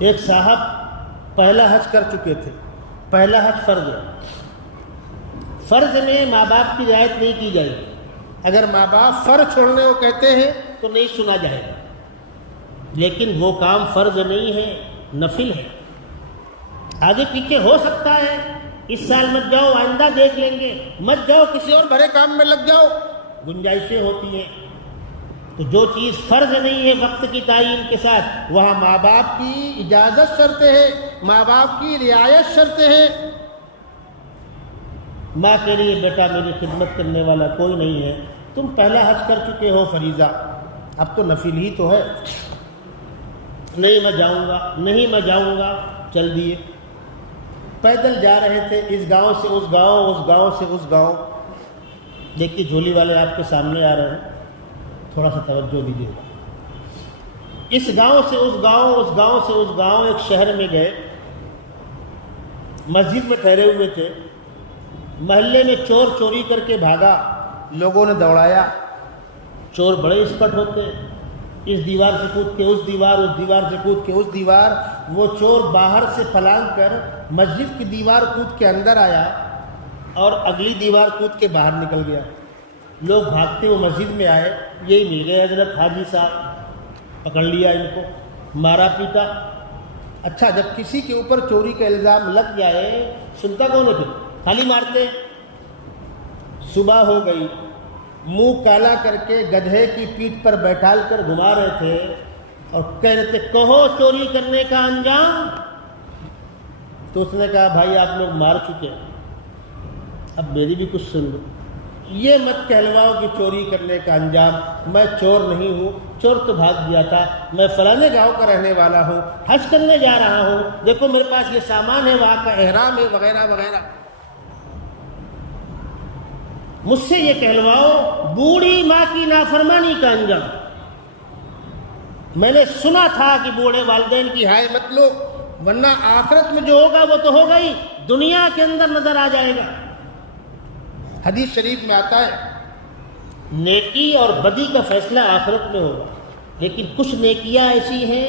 ایک صاحب پہلا حج کر چکے تھے. پہلا حج فرض ہے. فرض میں ماں باپ کی رعایت نہیں کی جائے گی. اگر ماں باپ فرض چھوڑنے کو کہتے ہیں تو نہیں سنا جائے گا, لیکن وہ کام فرض نہیں ہے, نفل ہے. آگے پیچھے ہو سکتا ہے, اس سال مت جاؤ آئندہ دیکھ لیں گے, مت جاؤ کسی اور بڑے کام میں لگ جاؤ, گنجائشیں ہوتی ہیں. تو جو چیز فرض نہیں ہے وقت کی تعین کے ساتھ, وہاں ماں باپ کی اجازت شرط ہے, ماں باپ کی رعایت شرط ہے. ماں کے لیے بیٹا میری خدمت کرنے والا کوئی نہیں ہے, تم پہلا حج کر چکے ہو فریضہ, اب تو نفل ہی تو ہے. نہیں میں جاؤں گا, نہیں میں جاؤں گا. چل دیے, پیدل جا رہے تھے, اس گاؤں سے اس گاؤں, اس گاؤں سے اس گاؤں. دیکھیے جھولی والے آپ کے سامنے آ رہے ہیں, تھوڑا سا توجہ دیجیے. اس گاؤں سے اس گاؤں, اس گاؤں سے اس گاؤں, ایک شہر میں گئے. مسجد میں ٹھہرے ہوئے تھے، محلے میں چور چوری کر کے بھاگا، لوگوں نے دوڑایا۔ چور بڑے اسپٹ ہوتے ہیں، اس دیوار سے کود کے اس دیوار، اس دیوار سے کود کے اس دیوار۔ وہ چور باہر سے پھلانگ کر مسجد کی دیوار کود کے اندر آیا اور اگلی دیوار کود کے باہر نکل گیا۔ لوگ بھاگتے وہ مسجد میں آئے، یہی مل گئے حضرت حاجی صاحب، پکڑ لیا ان کو، مارا پیٹا۔ اچھا، جب کسی کے اوپر چوری کا الزام لگ جائے سنتا کون ہے؟ پھر خالی مارتے۔ صبح ہو گئی، منہ کالا کر کے گدھے کی پیٹھ پر بیٹھال کر گھما رہے تھے اور کہہ رہے تھے کہو چوری کرنے کا انجام۔ تو اس نے کہا بھائی آپ لوگ مار چکے، اب میری بھی کچھ سن لو۔ یہ مت کہلواؤ کہ چوری کرنے کا انجام، میں چور نہیں ہوں، چور تو بھاگ گیا تھا، میں فلانے گاؤں کا رہنے والا ہوں، حج کرنے جا رہا ہوں، دیکھو میرے پاس یہ سامان ہے، وہاں کا احرام ہے، وغیرہ وغیرہ۔ مجھ سے یہ کہلواؤ بوڑھی ماں کی نافرمانی کا انجام۔ میں نے سنا تھا کہ بوڑھے والدین کی ہائے مت لو، ورنہ آخرت میں جو ہوگا وہ تو ہوگا ہی، دنیا کے اندر نظر آ جائے گا۔ حدیث شریف میں آتا ہے نیکی اور بدی کا فیصلہ آخرت میں ہوگا، لیکن کچھ نیکیاں ایسی ہیں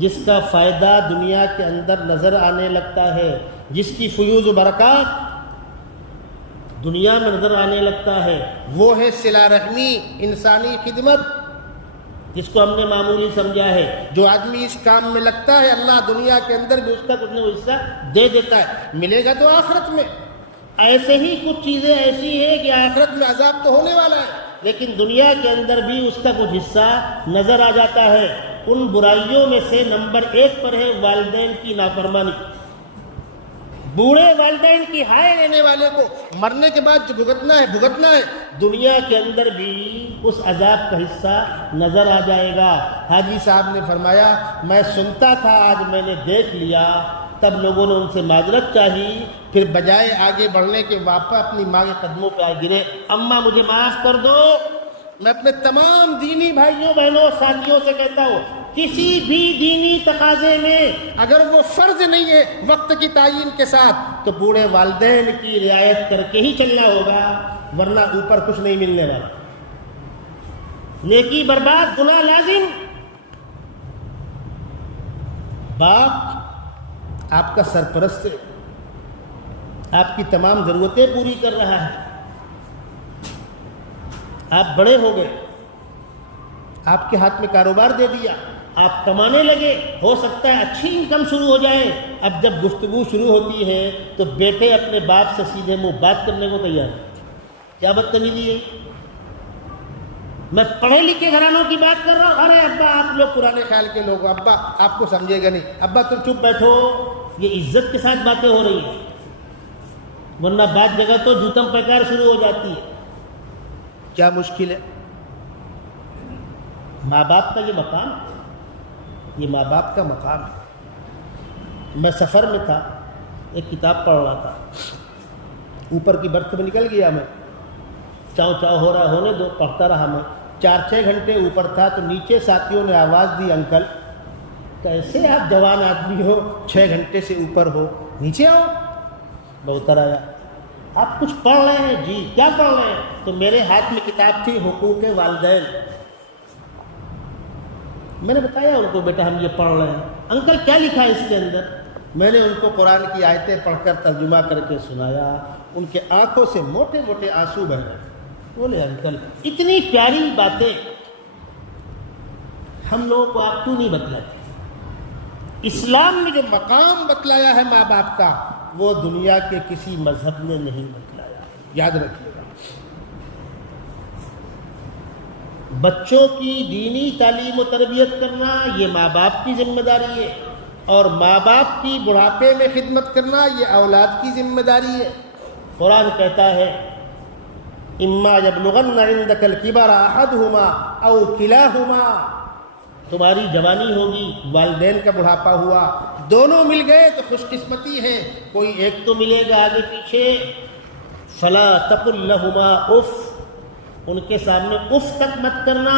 جس کا فائدہ دنیا کے اندر نظر آنے لگتا ہے، جس کی فیوز و برکات دنیا میں نظر آنے لگتا ہے۔ وہ ہے صلہ رحمی، انسانی خدمت، جس کو ہم نے معمولی سمجھا ہے۔ جو آدمی اس کام میں لگتا ہے اللہ دنیا کے اندر بھی اس کا کچھ نہ کچھ حصہ دے دیتا ہے، ملے گا تو آخرت میں۔ ایسے ہی کچھ چیزیں ایسی ہیں کہ آخرت میں عذاب تو ہونے والا ہے، لیکن دنیا کے اندر بھی اس کا کچھ حصہ نظر آ جاتا ہے۔ ان برائیوں میں سے نمبر 1 پر ہے والدین کی نافرمانی۔ بوڑھے والدین کی ہائے لینے والے کو مرنے کے بعد جو بھگتنا ہے، دنیا کے اندر بھی اس عذاب کا حصہ نظر آ جائے گا۔ حاجی صاحب نے فرمایا میں سنتا تھا، آج میں نے دیکھ لیا۔ تب لوگوں نے ان سے معذرت چاہی، پھر بجائے آگے بڑھنے کے واپس اپنی ماں کے قدموں پہ آ گرے، اماں مجھے معاف کر دو۔ میں اپنے تمام دینی بھائیوں بہنوں ساتھیوں سے کہتا ہوں، کسی بھی دینی تقاضے میں اگر وہ فرض نہیں ہے وقت کی تعین کے ساتھ، تو بوڑھے والدین کی رعایت کر کے ہی چلنا ہوگا، ورنہ اوپر کچھ نہیں ملنے والا۔ نیکی برباد، گناہ لازم۔ باپ آپ کا سرپرست ہے، آپ کی تمام ضرورتیں پوری کر رہا ہے، آپ بڑے ہو گئے، آپ کے ہاتھ میں کاروبار دے دیا، آپ کمانے لگے، ہو سکتا ہے اچھی انکم شروع ہو جائے۔ اب جب گفتگو شروع ہوتی ہے تو بیٹے اپنے باپ سے سیدھے منہ بات کرنے کو تیار ہیں۔ کیا بدتمیزی ہے؟ میں پڑھے لکھے گھرانوں کی بات کر رہا ہوں، ارے ابا آپ لوگ پرانے خیال کے لوگ، ابا آپ کو سمجھے گا نہیں، ابا تم چپ بیٹھو۔ یہ عزت کے ساتھ باتیں ہو رہی ہیں، ورنہ بعض جگہ تو جوتم پیکار شروع ہو جاتی ہے۔ کیا مشکل ہے؟ ماں باپ کا یہ مقام، یہ ماں باپ کا مقام ہے۔ میں سفر میں تھا، ایک کتاب پڑھ رہا تھا، اوپر کی برتھ میں نکل گیا میں، چاؤ چاؤ ہو رہا، ہونے دو، پڑھتا رہا میں۔ 4-6 گھنٹے اوپر تھا تو نیچے ساتھیوں نے آواز دی، انکل کیسے آپ جوان آدمی ہو، 6 گھنٹے سے اوپر ہو، نیچے آؤ۔ میں اتر آیا۔ آپ کچھ پڑھ رہے ہیں؟ جی۔ کیا پڑھ رہے ہیں؟ تو میرے ہاتھ میں کتاب تھی حقوق والدین۔ میں نے بتایا ان کو بیٹا ہم یہ پڑھ رہے ہیں۔ انکل کیا لکھا ہے اس کے اندر؟ میں نے ان کو قرآن کی آیتیں پڑھ کر ترجمہ کر کے سنایا، ان کے آنکھوں سے موٹے موٹے آنسو بہ گئے۔ بولے انکل اتنی پیاری باتیں ہم لوگوں کو آپ کیوں نہیں بتلاتے؟ اسلام نے جو مقام بتلایا ہے ماں باپ کا، وہ دنیا کے کسی مذہب نے نہیں بتلایا، یاد رکھیے گا۔ بچوں کی دینی تعلیم و تربیت کرنا یہ ماں باپ کی ذمہ داری ہے، اور ماں باپ کی بڑھاپے میں خدمت کرنا یہ اولاد کی ذمہ داری ہے۔ قرآن کہتا ہے اما یبلغن عندک الکبر احدہما او کلاہما، تمہاری جوانی ہوگی، والدین کا بڑھاپا ہوا، دونوں مل گئے تو خوش قسمتی ہے، کوئی ایک تو ملے گا آگے پیچھے۔ فلا تقل لہما اف، ان کے سامنے اف تک مت کرنا،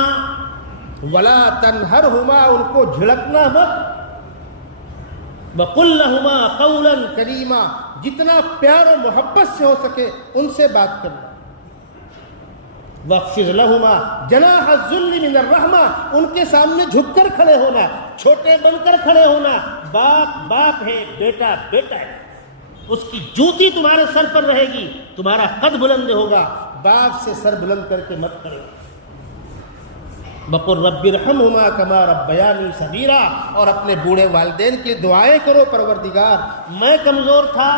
ولا تنہرہما، ان کو جھڑکنا مت، وَقُلْ لَهُمَا قَوْلًا كَرِيمًا، جتنا پیار و محبت سے ہو سکے ان سے بات کرنا. وَاخْفِضْ لَهُمَا جَنَاحَ الذُّلِّ مِنَ الرَّحْمَةِ، ان کے سامنے جھک کر کھڑے ہونا، چھوٹے بن کر کھڑے ہونا. باپ باپ ہے، بیٹا بیٹا ہے، اس کی جوتی تمہارے سر پر رہے گی، تمہارا قد بلند ہوگا. باپ سے سر بلند کر کے مت کرو. وَقُلْ رَبِّ ارْحَمْهُمَا كَمَا رَبَّيَانِي صَغِيرًا، اور اپنے بوڑھے والدین کی دعائیں کرو، پروردگار میں کمزور تھا،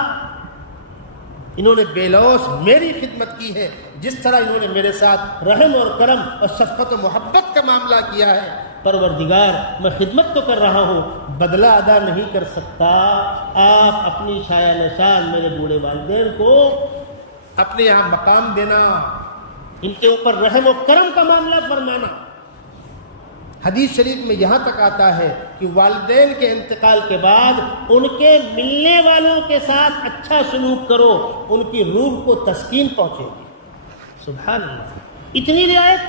انہوں نے بے لوث میری خدمت کی ہے، جس طرح انہوں نے میرے ساتھ رحم اور کرم اور شفقت و محبت کا معاملہ کیا ہے، پروردگار میں خدمت تو کر رہا ہوں، بدلہ ادا نہیں کر سکتا. آپ اپنی شایہ نشان میرے بوڑھے والدین کو اپنے یہاں مقام دینا، ان کے اوپر رحم و کرم کا معاملہ فرمانا. حدیث شریف میں یہاں تک آتا ہے کہ والدین کے انتقال کے بعد ان کے ملنے والوں کے ساتھ اچھا سلوک کرو، ان کی روح کو تسکین پہنچے گی. سبحان اللہ، اتنی رعایت.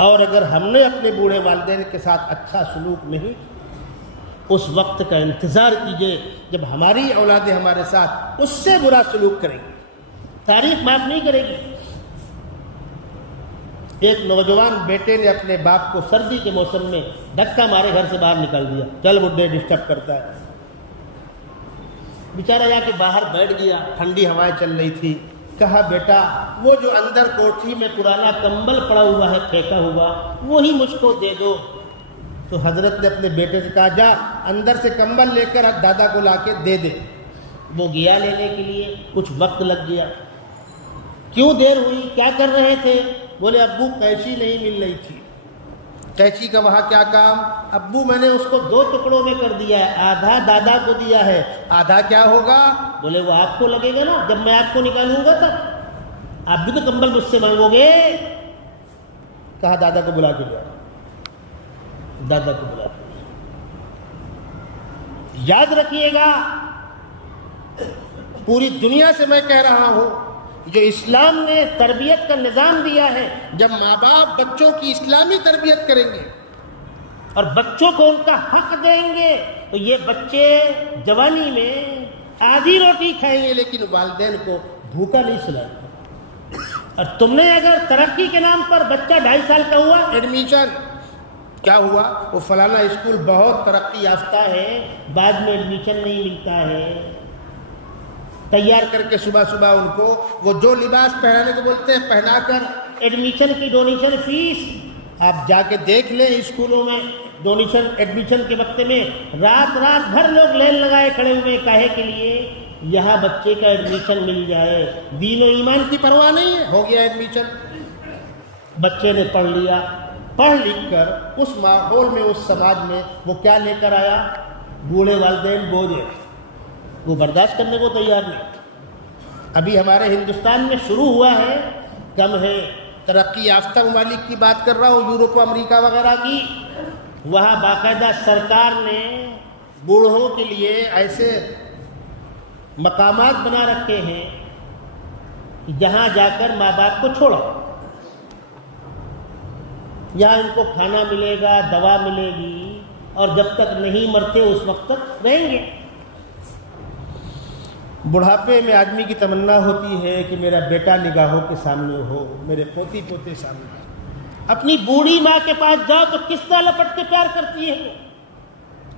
اور اگر ہم نے اپنے بوڑھے والدین کے ساتھ اچھا سلوک نہیں، اس وقت کا انتظار کیجئے جب ہماری اولادیں ہمارے ساتھ اس سے برا سلوک کریں گی. تاریخ معاف نہیں کرے گی. ایک نوجوان بیٹے نے اپنے باپ کو سردی کے موسم میں دھکا مارے گھر سے باہر نکال دیا. چل بڈھے، ڈسٹرب کرتا ہے. بیچارہ جا کے باہر بیٹھ گیا، ٹھنڈی ہوائیں چل رہی تھی. کہا بیٹا وہ جو اندر کوٹھی میں پرانا کمبل پڑا ہوا ہے پھینکا ہوا، وہی مجھ کو دے دو. تو حضرت نے اپنے بیٹے سے کہا جا اندر سے کمبل لے کر دادا کو لا کے دے دے. وہ گیا لینے کے لیے، کچھ وقت لگ گیا. کیوں دیر ہوئی، کیا کر رہے تھے؟ بولے ابو قینچی نہیں مل رہی تھی. قینچی کا وہاں کیا کام؟ ابو میں نے اس کو 2 ٹکڑوں میں کر دیا ہے، آدھا دادا کو دیا ہے، آدھا کیا ہوگا؟ بولے وہ آپ کو لگے گا نا، جب میں آپ کو نکالوں گا تب آپ بھی تو کمبل مجھ سے مانگو گے. کہا دادا کو بلا کے لیا. دادا کو بلا کے لیا. یاد رکھیے گا، پوری دنیا سے میں کہہ رہا ہوں، جو اسلام نے تربیت کا نظام دیا ہے، جب ماں باپ بچوں کی اسلامی تربیت کریں گے اور بچوں کو ان کا حق دیں گے تو یہ بچے جوانی میں آدھی روٹی کھائیں گے لیکن والدین کو بھوکا نہیں سلائیں گے. اور تم نے اگر ترقی کے نام پر بچہ 2.5 سال کا ہوا، ایڈمیشن کیا ہوا؟ وہ فلانا اسکول بہت ترقی یافتہ ہے، بعد میں ایڈمیشن نہیں ملتا ہے. تیار کر کے صبح صبح ان کو وہ جو لباس پہنانے کو بولتے ہیں پہنا کر ایڈمیشن کی ڈونیشن فیس. آپ جا کے دیکھ لیں اسکولوں میں ڈونیشن ایڈمیشن کے وقت میں رات بھر لوگ لائن لگائے کھڑے ہوئے کاہے کے لیے؟ یہاں بچے کا ایڈمیشن مل جائے. دین و ایمان کی پرواہ نہیں ہے، ہو گیا ایڈمیشن. بچے نے پڑھ لیا، پڑھ لکھ کر اس ماحول میں، اس سماج میں وہ کیا لے کر آیا؟ بوڑھے والدین بوجھ ہے، وہ برداشت کرنے کو تیار نہیں. ابھی ہمارے ہندوستان میں شروع ہوا ہے، کم ہے، ترقی یافتہ ممالک کی بات کر رہا ہوں، یورپ و امریکہ وغیرہ کی. وہاں باقاعدہ سرکار نے بوڑھوں کے لیے ایسے مقامات بنا رکھے ہیں جہاں جا کر ماں باپ کو چھوڑو، یہاں ان کو کھانا ملے گا، دوا ملے گی، اور جب تک نہیں مرتے اس وقت تک رہیں گے. بڑھاپے میں آدمی کی تمنا ہوتی ہے کہ میرا بیٹا نگاہوں کے سامنے ہو، میرے پوتی پوتے سامنے ہو. اپنی بوڑھی ماں کے پاس جاؤ تو کس طرح لپٹ کے پیار کرتی ہے،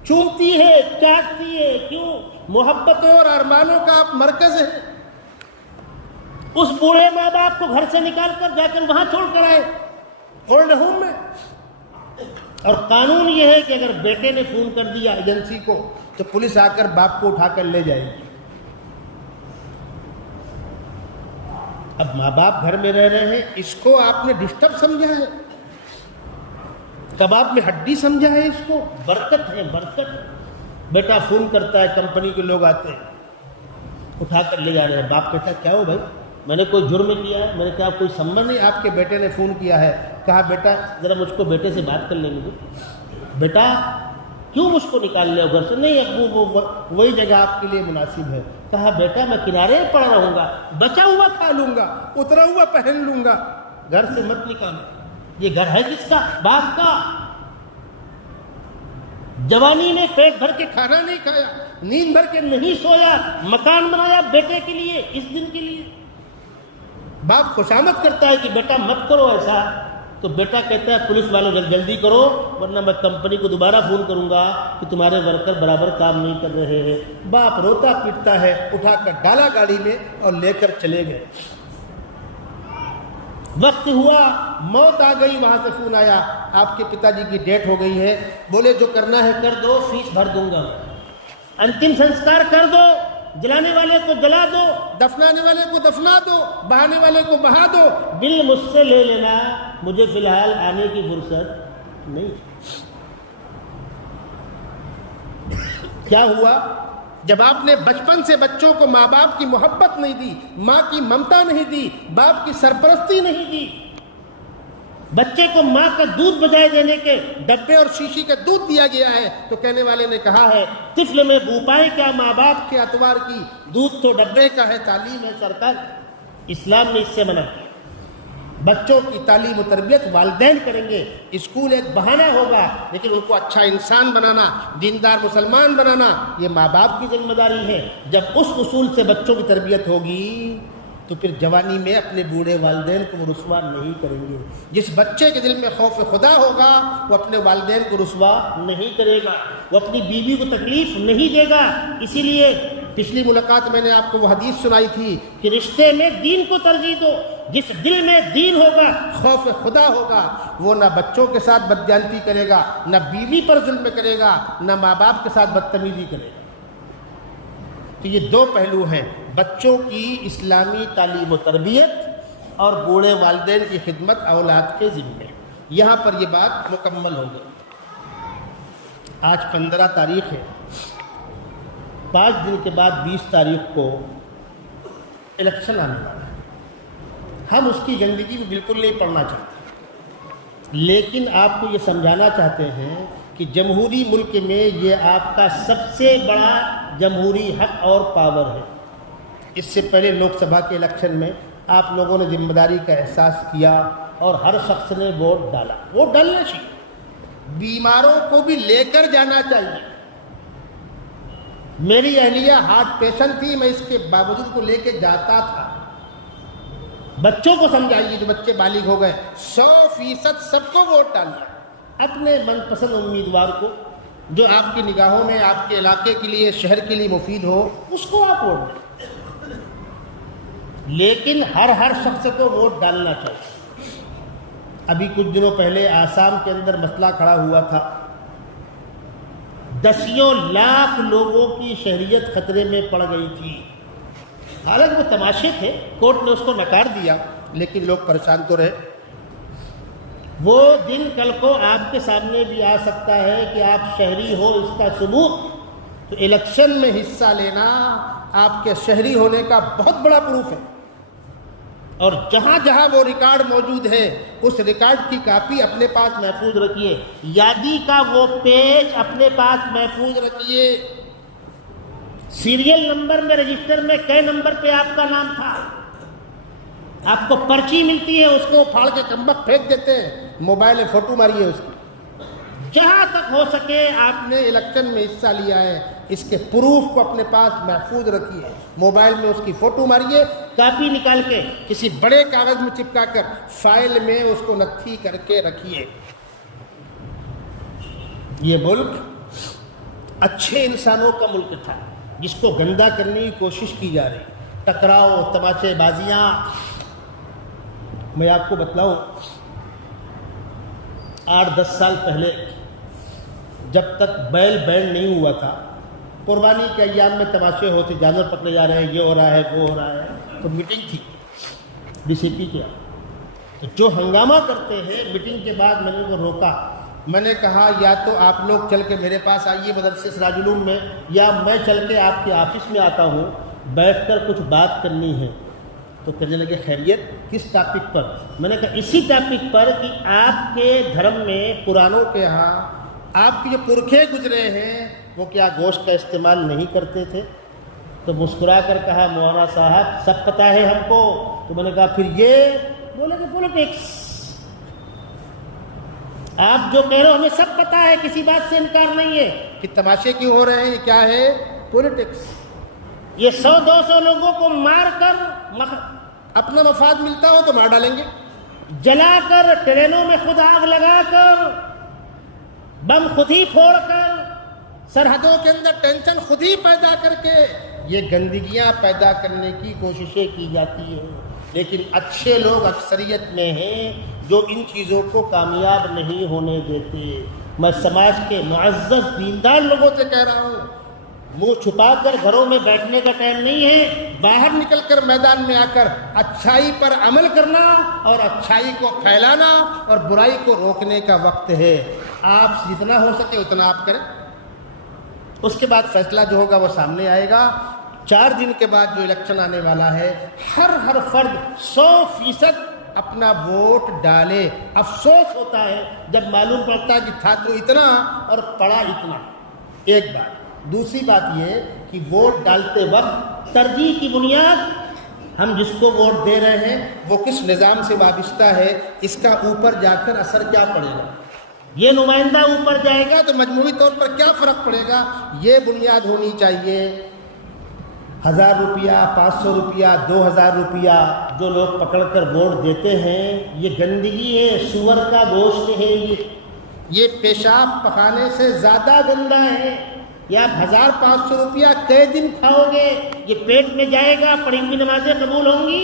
چومتی ہے، چاٹتی ہے. کیوں؟ محبتوں اور ارمانوں کا آپ مرکز ہے. اس بوڑھے ماں باپ کو گھر سے نکال کر جا کر وہاں چھوڑ کر آئے اولڈ ہوم میں. اور قانون یہ ہے کہ اگر بیٹے نے فون کر دیا ایجنسی کو تو پولیس آ کر باپ کو اٹھا کر لے جائے گی. اب ماں باپ گھر میں رہ رہے ہیں، اس کو آپ نے ڈسٹرب سمجھا ہے، کباب میں ہڈی سمجھا ہے. اس کو برکت ہے، برکت. بیٹا فون کرتا ہے، کمپنی کے لوگ آتے ہیں، اٹھا کر لے جا رہے ہیں. باپ کہتا ہے کیا ہو بھائی، میں نے کوئی جرم کیا ہے؟ میں نے کہا کوئی سمبند نہیں، آپ کے بیٹے نے فون کیا ہے. کہا بیٹا ذرا مجھ کو بیٹے سے بات کر لینے دو. بیٹا کیوں مجھ کو نکال لے گھر سے؟ نہیں ابو وہ وہی جگہ آپ کے لیے مناسب ہے. کہا بیٹا میں کنارے پڑ رہوں گا، بچا ہوا کھا لوں گا، اترا ہوا پہن لوں گا، گھر سے مت نکالو. یہ گھر ہے کس کا؟ باپ کا. جوانی میں پیٹ بھر کے کھانا نہیں کھایا، نیند بھر کے نہیں سویا، مکان بنایا بیٹے کے لیے، اس دن کے لیے۔ باپ خوشامد کرتا ہے کہ بیٹا مت کرو ایسا، تو بیٹا کہتا ہے پولیس والوں جلدی کرو ورنہ میں کمپنی کو دوبارہ فون کروں گا کہ تمہارے ورکر برابر کام نہیں کر رہے ہیں۔ باپ روتا پیٹتا ہے، اٹھا کر ڈالا گاڑی میں اور لے کر چلے گئے۔ وقت ہوا، موت آ گئی، وہاں سے فون آیا آپ کے پتا جی کی ڈیتھ ہو گئی ہے۔ بولے جو کرنا ہے کر دو، فیس بھر دوں گا، انتم سنسکار کر دو، جلانے والے کو جلا دو، دفنانے والے کو دفنا دو، بہانے والے کو بہا دو، دل مجھ سے لے لینا، مجھے فی الحال آنے کی فرصت نہیں۔ کیا ہوا؟ جب آپ نے بچپن سے بچوں کو ماں باپ کی محبت نہیں دی، ماں کی ممتا نہیں دی، باپ کی سرپرستی نہیں دی، بچے کو ماں کا دودھ بجائے دینے کے ڈبے اور شیشی کا دودھ دیا گیا ہے، تو کہنے والے نے کہا ہے طفل میں بو پائے کیا ماں باپ کے اتوار کی، دودھ تو ڈبے کا ہے، تعلیم ہے سرکار۔ اسلام نے اس سے منع کیا۔ بچوں کی تعلیم و تربیت والدین کریں گے، اسکول ایک بہانہ ہوگا، لیکن ان کو اچھا انسان بنانا، دیندار مسلمان بنانا یہ ماں باپ کی ذمہ داری ہے۔ جب اس اصول سے بچوں کی تربیت ہوگی تو پھر جوانی میں اپنے بوڑھے والدین کو وہ رسوا نہیں کریں گے۔ جس بچے کے دل میں خوف خدا ہوگا وہ اپنے والدین کو رسوا نہیں کرے گا، وہ اپنی بیوی کو تکلیف نہیں دے گا۔ اسی لیے پچھلی ملاقات میں نے آپ کو وہ حدیث سنائی تھی کہ رشتے میں دین کو ترجیح دو۔ جس دل میں دین ہوگا، خوف خدا ہوگا، وہ نہ بچوں کے ساتھ بدجانتی کرے گا، نہ بیوی پر ظلم کرے گا، نہ ماں باپ کے ساتھ بدتمیزی کرے گا۔ تو یہ دو پہلو ہیں، بچوں کی اسلامی تعلیم و تربیت اور بوڑھے والدین کی خدمت اولاد کے ذمے۔ یہاں پر یہ بات مکمل ہو گئی۔ آج 15 تاریخ ہے، 5 دن کے بعد 20 تاریخ کو الیکشن آنے والا ہے۔ ہم اس کی گندگی میں بالکل نہیں پڑھنا چاہتے، لیکن آپ کو یہ سمجھانا چاہتے ہیں کہ جمہوری ملک میں یہ آپ کا سب سے بڑا جمہوری حق اور پاور ہے۔ اس سے پہلے لوک سبھا کے الیکشن میں آپ لوگوں نے ذمہ داری کا احساس کیا اور ہر شخص نے ووٹ ڈالا۔ ووٹ ڈالنا چاہیے، بیماروں کو بھی لے کر جانا چاہیے۔ میری اہلیہ ہارٹ پیشنٹ تھی، میں اس کے باوجود کو لے کے جاتا تھا۔ بچوں کو سمجھائیے، جو بچے بالغ ہو گئے، 100% سب کو ووٹ ڈالنا، اپنے من پسند امیدوار کو، جو آپ کی نگاہوں میں آپ کے علاقے کے لیے، شہر کے لیے مفید ہو، اس کو آپ ووٹ دیں۔ لیکن ہر شخص کو ووٹ ڈالنا چاہیے۔ ابھی کچھ دنوں پہلے آسام کے اندر مسئلہ کھڑا ہوا تھا، 10 لاکھ لوگوں کی شہریت خطرے میں پڑ گئی تھی۔ حالانکہ وہ تماشے تھے، کورٹ نے اس کو نکار دیا، لیکن لوگ پریشان تو رہے۔ وہ دن کل کو آپ کے سامنے بھی آ سکتا ہے کہ آپ شہری ہو، اس کا ثبوت۔ تو الیکشن میں حصہ لینا آپ کے شہری ہونے کا بہت بڑا پروف ہے، اور جہاں جہاں وہ ریکارڈ موجود ہے اس ریکارڈ کی کاپی اپنے پاس محفوظ رکھیے، یادی کا وہ پیج اپنے پاس محفوظ رکھیے۔ سیریل نمبر میں، رجسٹر میں کئے نمبر پہ آپ کا نام تھا، آپ کو پرچی ملتی ہے، اس کو پھاڑ کے کمبخت پھینک دیتے ہیں، موبائل میں فوٹو ماریے اس کی۔ جہاں تک ہو سکے آپ نے الیکشن میں حصہ لیا ہے، اس کے پروف کو اپنے پاس محفوظ رکھیے، موبائل میں اس کی فوٹو ماریے، کاپی نکال کے کسی بڑے کاغذ میں چپکا کر فائل میں اس کو نتھی کر کے رکھیے۔ یہ ملک اچھے انسانوں کا ملک تھا، جس کو گندا کرنے کی کوشش کی جا رہی، ٹکراؤ، تماشے بازیاں۔ میں آپ کو بتلاؤں، 8-10 سال پہلے جب تک بیل بینڈ نہیں ہوا تھا، قربانی کے ایام میں تماشے ہوتے، جانور پکڑے جا رہے ہیں، یہ ہو رہا ہے، وہ ہو رہا ہے، تو میٹنگ تھی ڈی سی پی کے، تو جو ہنگامہ کرتے ہیں، میٹنگ کے بعد میں نے وہ روکا، میں نے کہا یا تو آپ لوگ چل کے میرے پاس آئیے مدرسے سراج العلوم میں، یا میں چل کے آپ کے آفس میں آتا ہوں، بیٹھ کر کچھ بات کرنی ہے۔ تو کہنے لگے خیریت، کس ٹاپک پر؟ میں نے کہا اسی ٹاپک پر کہ آپ کے دھرم میں، پرانوں کے ہاں آپ کے جو پرکھے گزرے ہیں وہ کیا گوشت کا استعمال نہیں کرتے تھے؟ تو مسکرا کر کہا مولانا صاحب سب پتہ ہے ہم کو۔ تو میں نے کہا پھر یہ بولے کہ پولیٹکس، آپ جو کہہ رہے ہو ہمیں سب پتہ ہے، کسی بات سے انکار نہیں ہے کہ تماشے کیوں ہو رہے ہیں، یہ کیا ہے؟ پولیٹکس۔ یہ 100-200 لوگوں کو مار کر اپنا مفاد ملتا ہو تو مار ڈالیں گے، جلا کر، ٹرینوں میں خود آگ لگا کر، بم خود ہی پھوڑ کر، سرحدوں کے اندر ٹینشن خود ہی پیدا کر کے یہ گندگیاں پیدا کرنے کی کوششیں کی جاتی ہیں۔ لیکن اچھے لوگ اکثریت میں ہیں جو ان چیزوں کو کامیاب نہیں ہونے دیتے۔ میں سماج کے معزز دیندار لوگوں سے کہہ رہا ہوں، منہ چھپا کر گھروں میں بیٹھنے کا ٹائم نہیں ہے، باہر نکل کر میدان میں آ کر اچھائی پر عمل کرنا اور اچھائی کو پھیلانا اور برائی کو روکنے کا وقت ہے۔ آپ جتنا ہو سکے اتنا آپ کریں، اس کے بعد فیصلہ جو ہوگا وہ سامنے آئے گا۔ 4 دن کے بعد جو الیکشن آنے والا ہے، ہر فرد 100% اپنا ووٹ ڈالے۔ افسوس ہوتا ہے جب معلوم پڑتا ہے کہ تھا تو اتنا اور پڑا اتنا، ایک بات۔ دوسری بات یہ کہ ووٹ ڈالتے وقت ترجیح کی بنیاد، ہم جس کو ووٹ دے رہے ہیں وہ کس نظام سے وابستہ ہے، اس کا اوپر جا کر اثر کیا پڑے گا، یہ نمائندہ اوپر جائے گا تو مجموعی طور پر کیا فرق پڑے گا، یہ بنیاد ہونی چاہیے۔ 1000 روپیہ، 500 روپیہ، 2000 روپیہ جو لوگ پکڑ کر ووٹ دیتے ہیں، یہ گندگی ہے، سور کا گوشت ہے، یہ پیشاب پخانے سے زیادہ گندا ہے۔ یا آپ 1500 روپیہ کئی دن کھاؤ گے، یہ پیٹ میں جائے گا، پڑھی ہوئی نمازیں قبول ہوں گی؟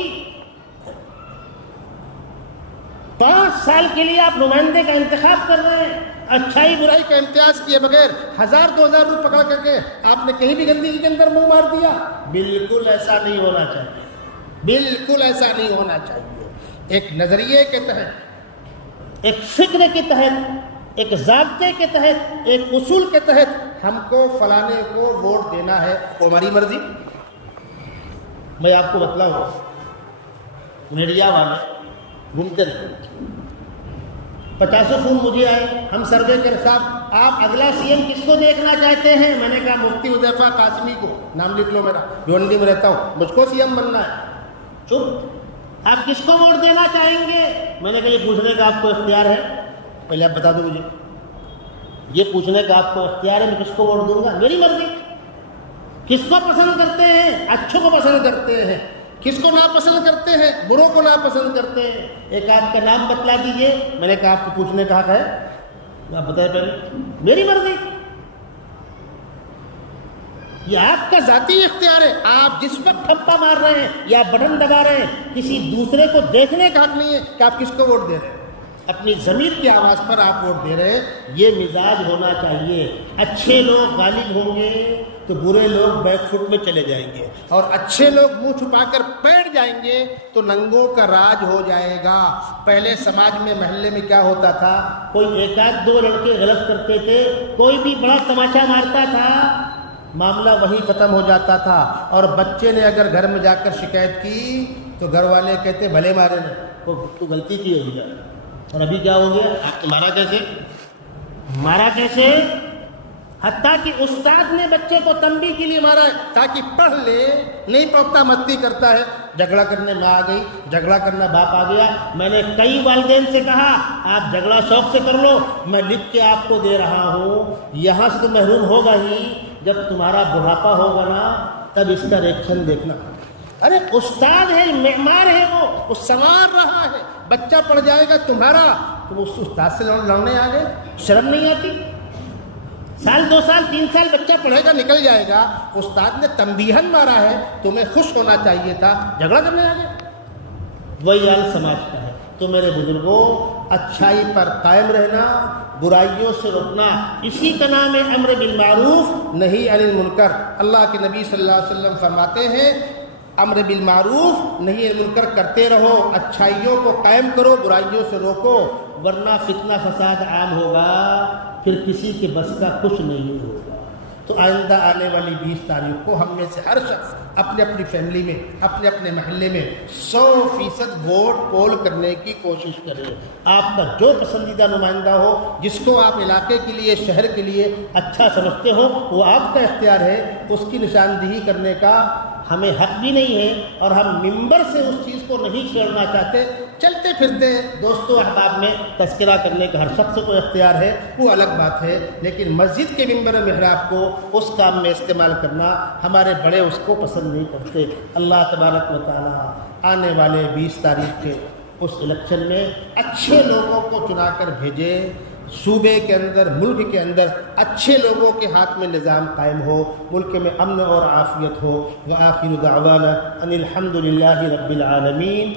5 سال کے لیے آپ نمائندے کا انتخاب کر رہے ہیں، اچھائی برائی کا امتیاز کیے بغیر 1000-2000 روپے پکڑ کر کے آپ نے کہیں بھی گندگی کے اندر منہ مار دیا۔ بالکل ایسا نہیں ہونا چاہیے، بالکل ایسا نہیں ہونا چاہیے۔ ایک نظریے کے تحت، ایک فکر کے تحت، ایک ضابطے کے تحت، ایک اصول کے تحت ہم کو فلانے کو ووٹ دینا ہے، وہ ہماری مرضی۔ میں آپ کو بتلاؤں، میڈیا والے گھومتے رہتے، 50 فون مجھے آئے، ہم سروے کر صاحب آپ اگلا سی ایم کس کو دیکھنا چاہتے ہیں؟ میں نے کہا مفتی حذیفہ قاسمی کو، نام لکھ لو میرا، بھیونڈی میں رہتا ہوں، مجھ کو سی ایم بننا ہے۔ چپ، آپ کس کو ووٹ دینا چاہیں گے؟ میں نے کہا یہ پوچھنے کا آپ کو اختیار ہے، پہلے آپ بتا دو مجھے، یہ پوچھنے کا آپ کو اختیار ہے میں کس کو ووٹ دوں گا؟ میری مرضی۔ کس کو پسند کرتے ہیں؟ اچھوں کو پسند کرتے ہیں۔ کس کو ناپسند کرتے ہیں؟ بروں کو ناپسند کرتے ہیں۔ ایک آپ کا نام بتلا دیجئے۔ میں نے کہا آپ کو پوچھنے کا حق ہے، آپ بتائیں پہلے، میری مرضی، یہ آپ کا ذاتی اختیار ہے۔ آپ جس وقت ٹھپا مار رہے ہیں یا بٹن دبا رہے ہیں، کسی دوسرے کو دیکھنے کا حق نہیں ہے کہ آپ کس کو ووٹ دے رہے ہیں۔ اپنی ضمیر کی آواز پر آپ ووٹ دے رہے ہیں، یہ مزاج ہونا چاہیے۔ اچھے لوگ غالب ہوں گے تو برے لوگ بیک فٹ میں چلے جائیں گے، اور اچھے لوگ منہ چھپا کر بیٹھ جائیں گے تو ننگوں کا راج ہو جائے گا۔ پہلے سماج میں، محلے میں کیا ہوتا تھا، کوئی 1-2 لڑکے غلط کرتے تھے، کوئی بھی بڑا تماشا مارتا تھا، معاملہ وہی ختم ہو جاتا تھا۔ اور بچے نے اگر گھر میں جا کر شکایت کی تو گھر والے کہتے بھلے مارے نا، تو غلطی کی ہوگی۔ اور ابھی کیا ہو گیا، آپ مارا کیسے؟ حتیٰ کہ استاد نے بچے کو تنبیہ کے لیے مارا ہے تاکہ پڑھ لے، نہیں پڑھتا مستی کرتا ہے، جھگڑا کرنے ماں آ گئی، جھگڑا کرنا باپ آ گیا۔ میں نے کئی والدین سے کہا آپ جھگڑا شوق سے کر لو، میں لکھ کے آپ کو دے رہا ہوں، یہاں سے تو محروم ہوگا ہی، جب تمہارا بڑھاپا ہوگا نا تب اس کا ریئیکشن دیکھنا۔ ارے استاد ہے، معمار ہے، وہ سنوار رہا ہے، بچہ پڑھ جائے گا تمہارا، تم اس استاد سے لڑنے آ گئے، شرم نہیں آتی؟ 1 2 سال 3 سال بچہ پڑھے گا، نکل جائے گا، استاد نے تنبیہن مارا ہے، تمہیں خوش ہونا چاہیے تھا، جھگڑا کرنے آ گئے۔ وہی حال سماج کا ہے۔ تو میرے بزرگوں، اچھائی پر قائم رہنا، برائیوں سے روکنا، اسی کا نام ہے امر بالمعروف نہی عن المنکر۔ اللہ کے نبی صلی اللہ علیہ وسلم فرماتے ہیں امر بالمعروف نہی عن المنکر کرتے رہو، اچھائیوں کو قائم کرو، برائیوں سے روکو، ورنہ فتنہ فساد عام ہوگا، پھر کسی کے بس کا کچھ نہیں ہوگا۔ تو آئندہ آنے والی 20 تاریخ کو ہم میں سے ہر شخص اپنے اپنی فیملی میں، اپنے اپنے محلے میں 100% ووٹ پول کرنے کی کوشش کریں۔ آپ کا جو پسندیدہ نمائندہ ہو، جس کو آپ علاقے کے لیے، شہر کے لیے اچھا سمجھتے ہو، وہ آپ کا اختیار ہے، اس کی نشاندہی کرنے کا ہمیں حق بھی نہیں ہے اور ہم ممبر سے اس چیز کو نہیں چھیڑنا چاہتے. چلتے پھرتے دوستوں احباب میں تذکرہ کرنے کا ہر شخص کو اختیار ہے، وہ الگ بات ہے، لیکن مسجد کے ممبر محراب کو اس کام میں استعمال کرنا ہمارے بڑے اس کو پسند نہیں کرتے. اللہ تبارک و تعالی آنے والے 20 تاریخ کے اس الیکشن میں اچھے لوگوں کو چنا کر بھیجے، صوبے کے اندر، ملک کے اندر اچھے لوگوں کے ہاتھ میں نظام قائم ہو، ملک میں امن اور عافیت ہو. وآخر دعوانا ان الحمد للہ رب العالمین.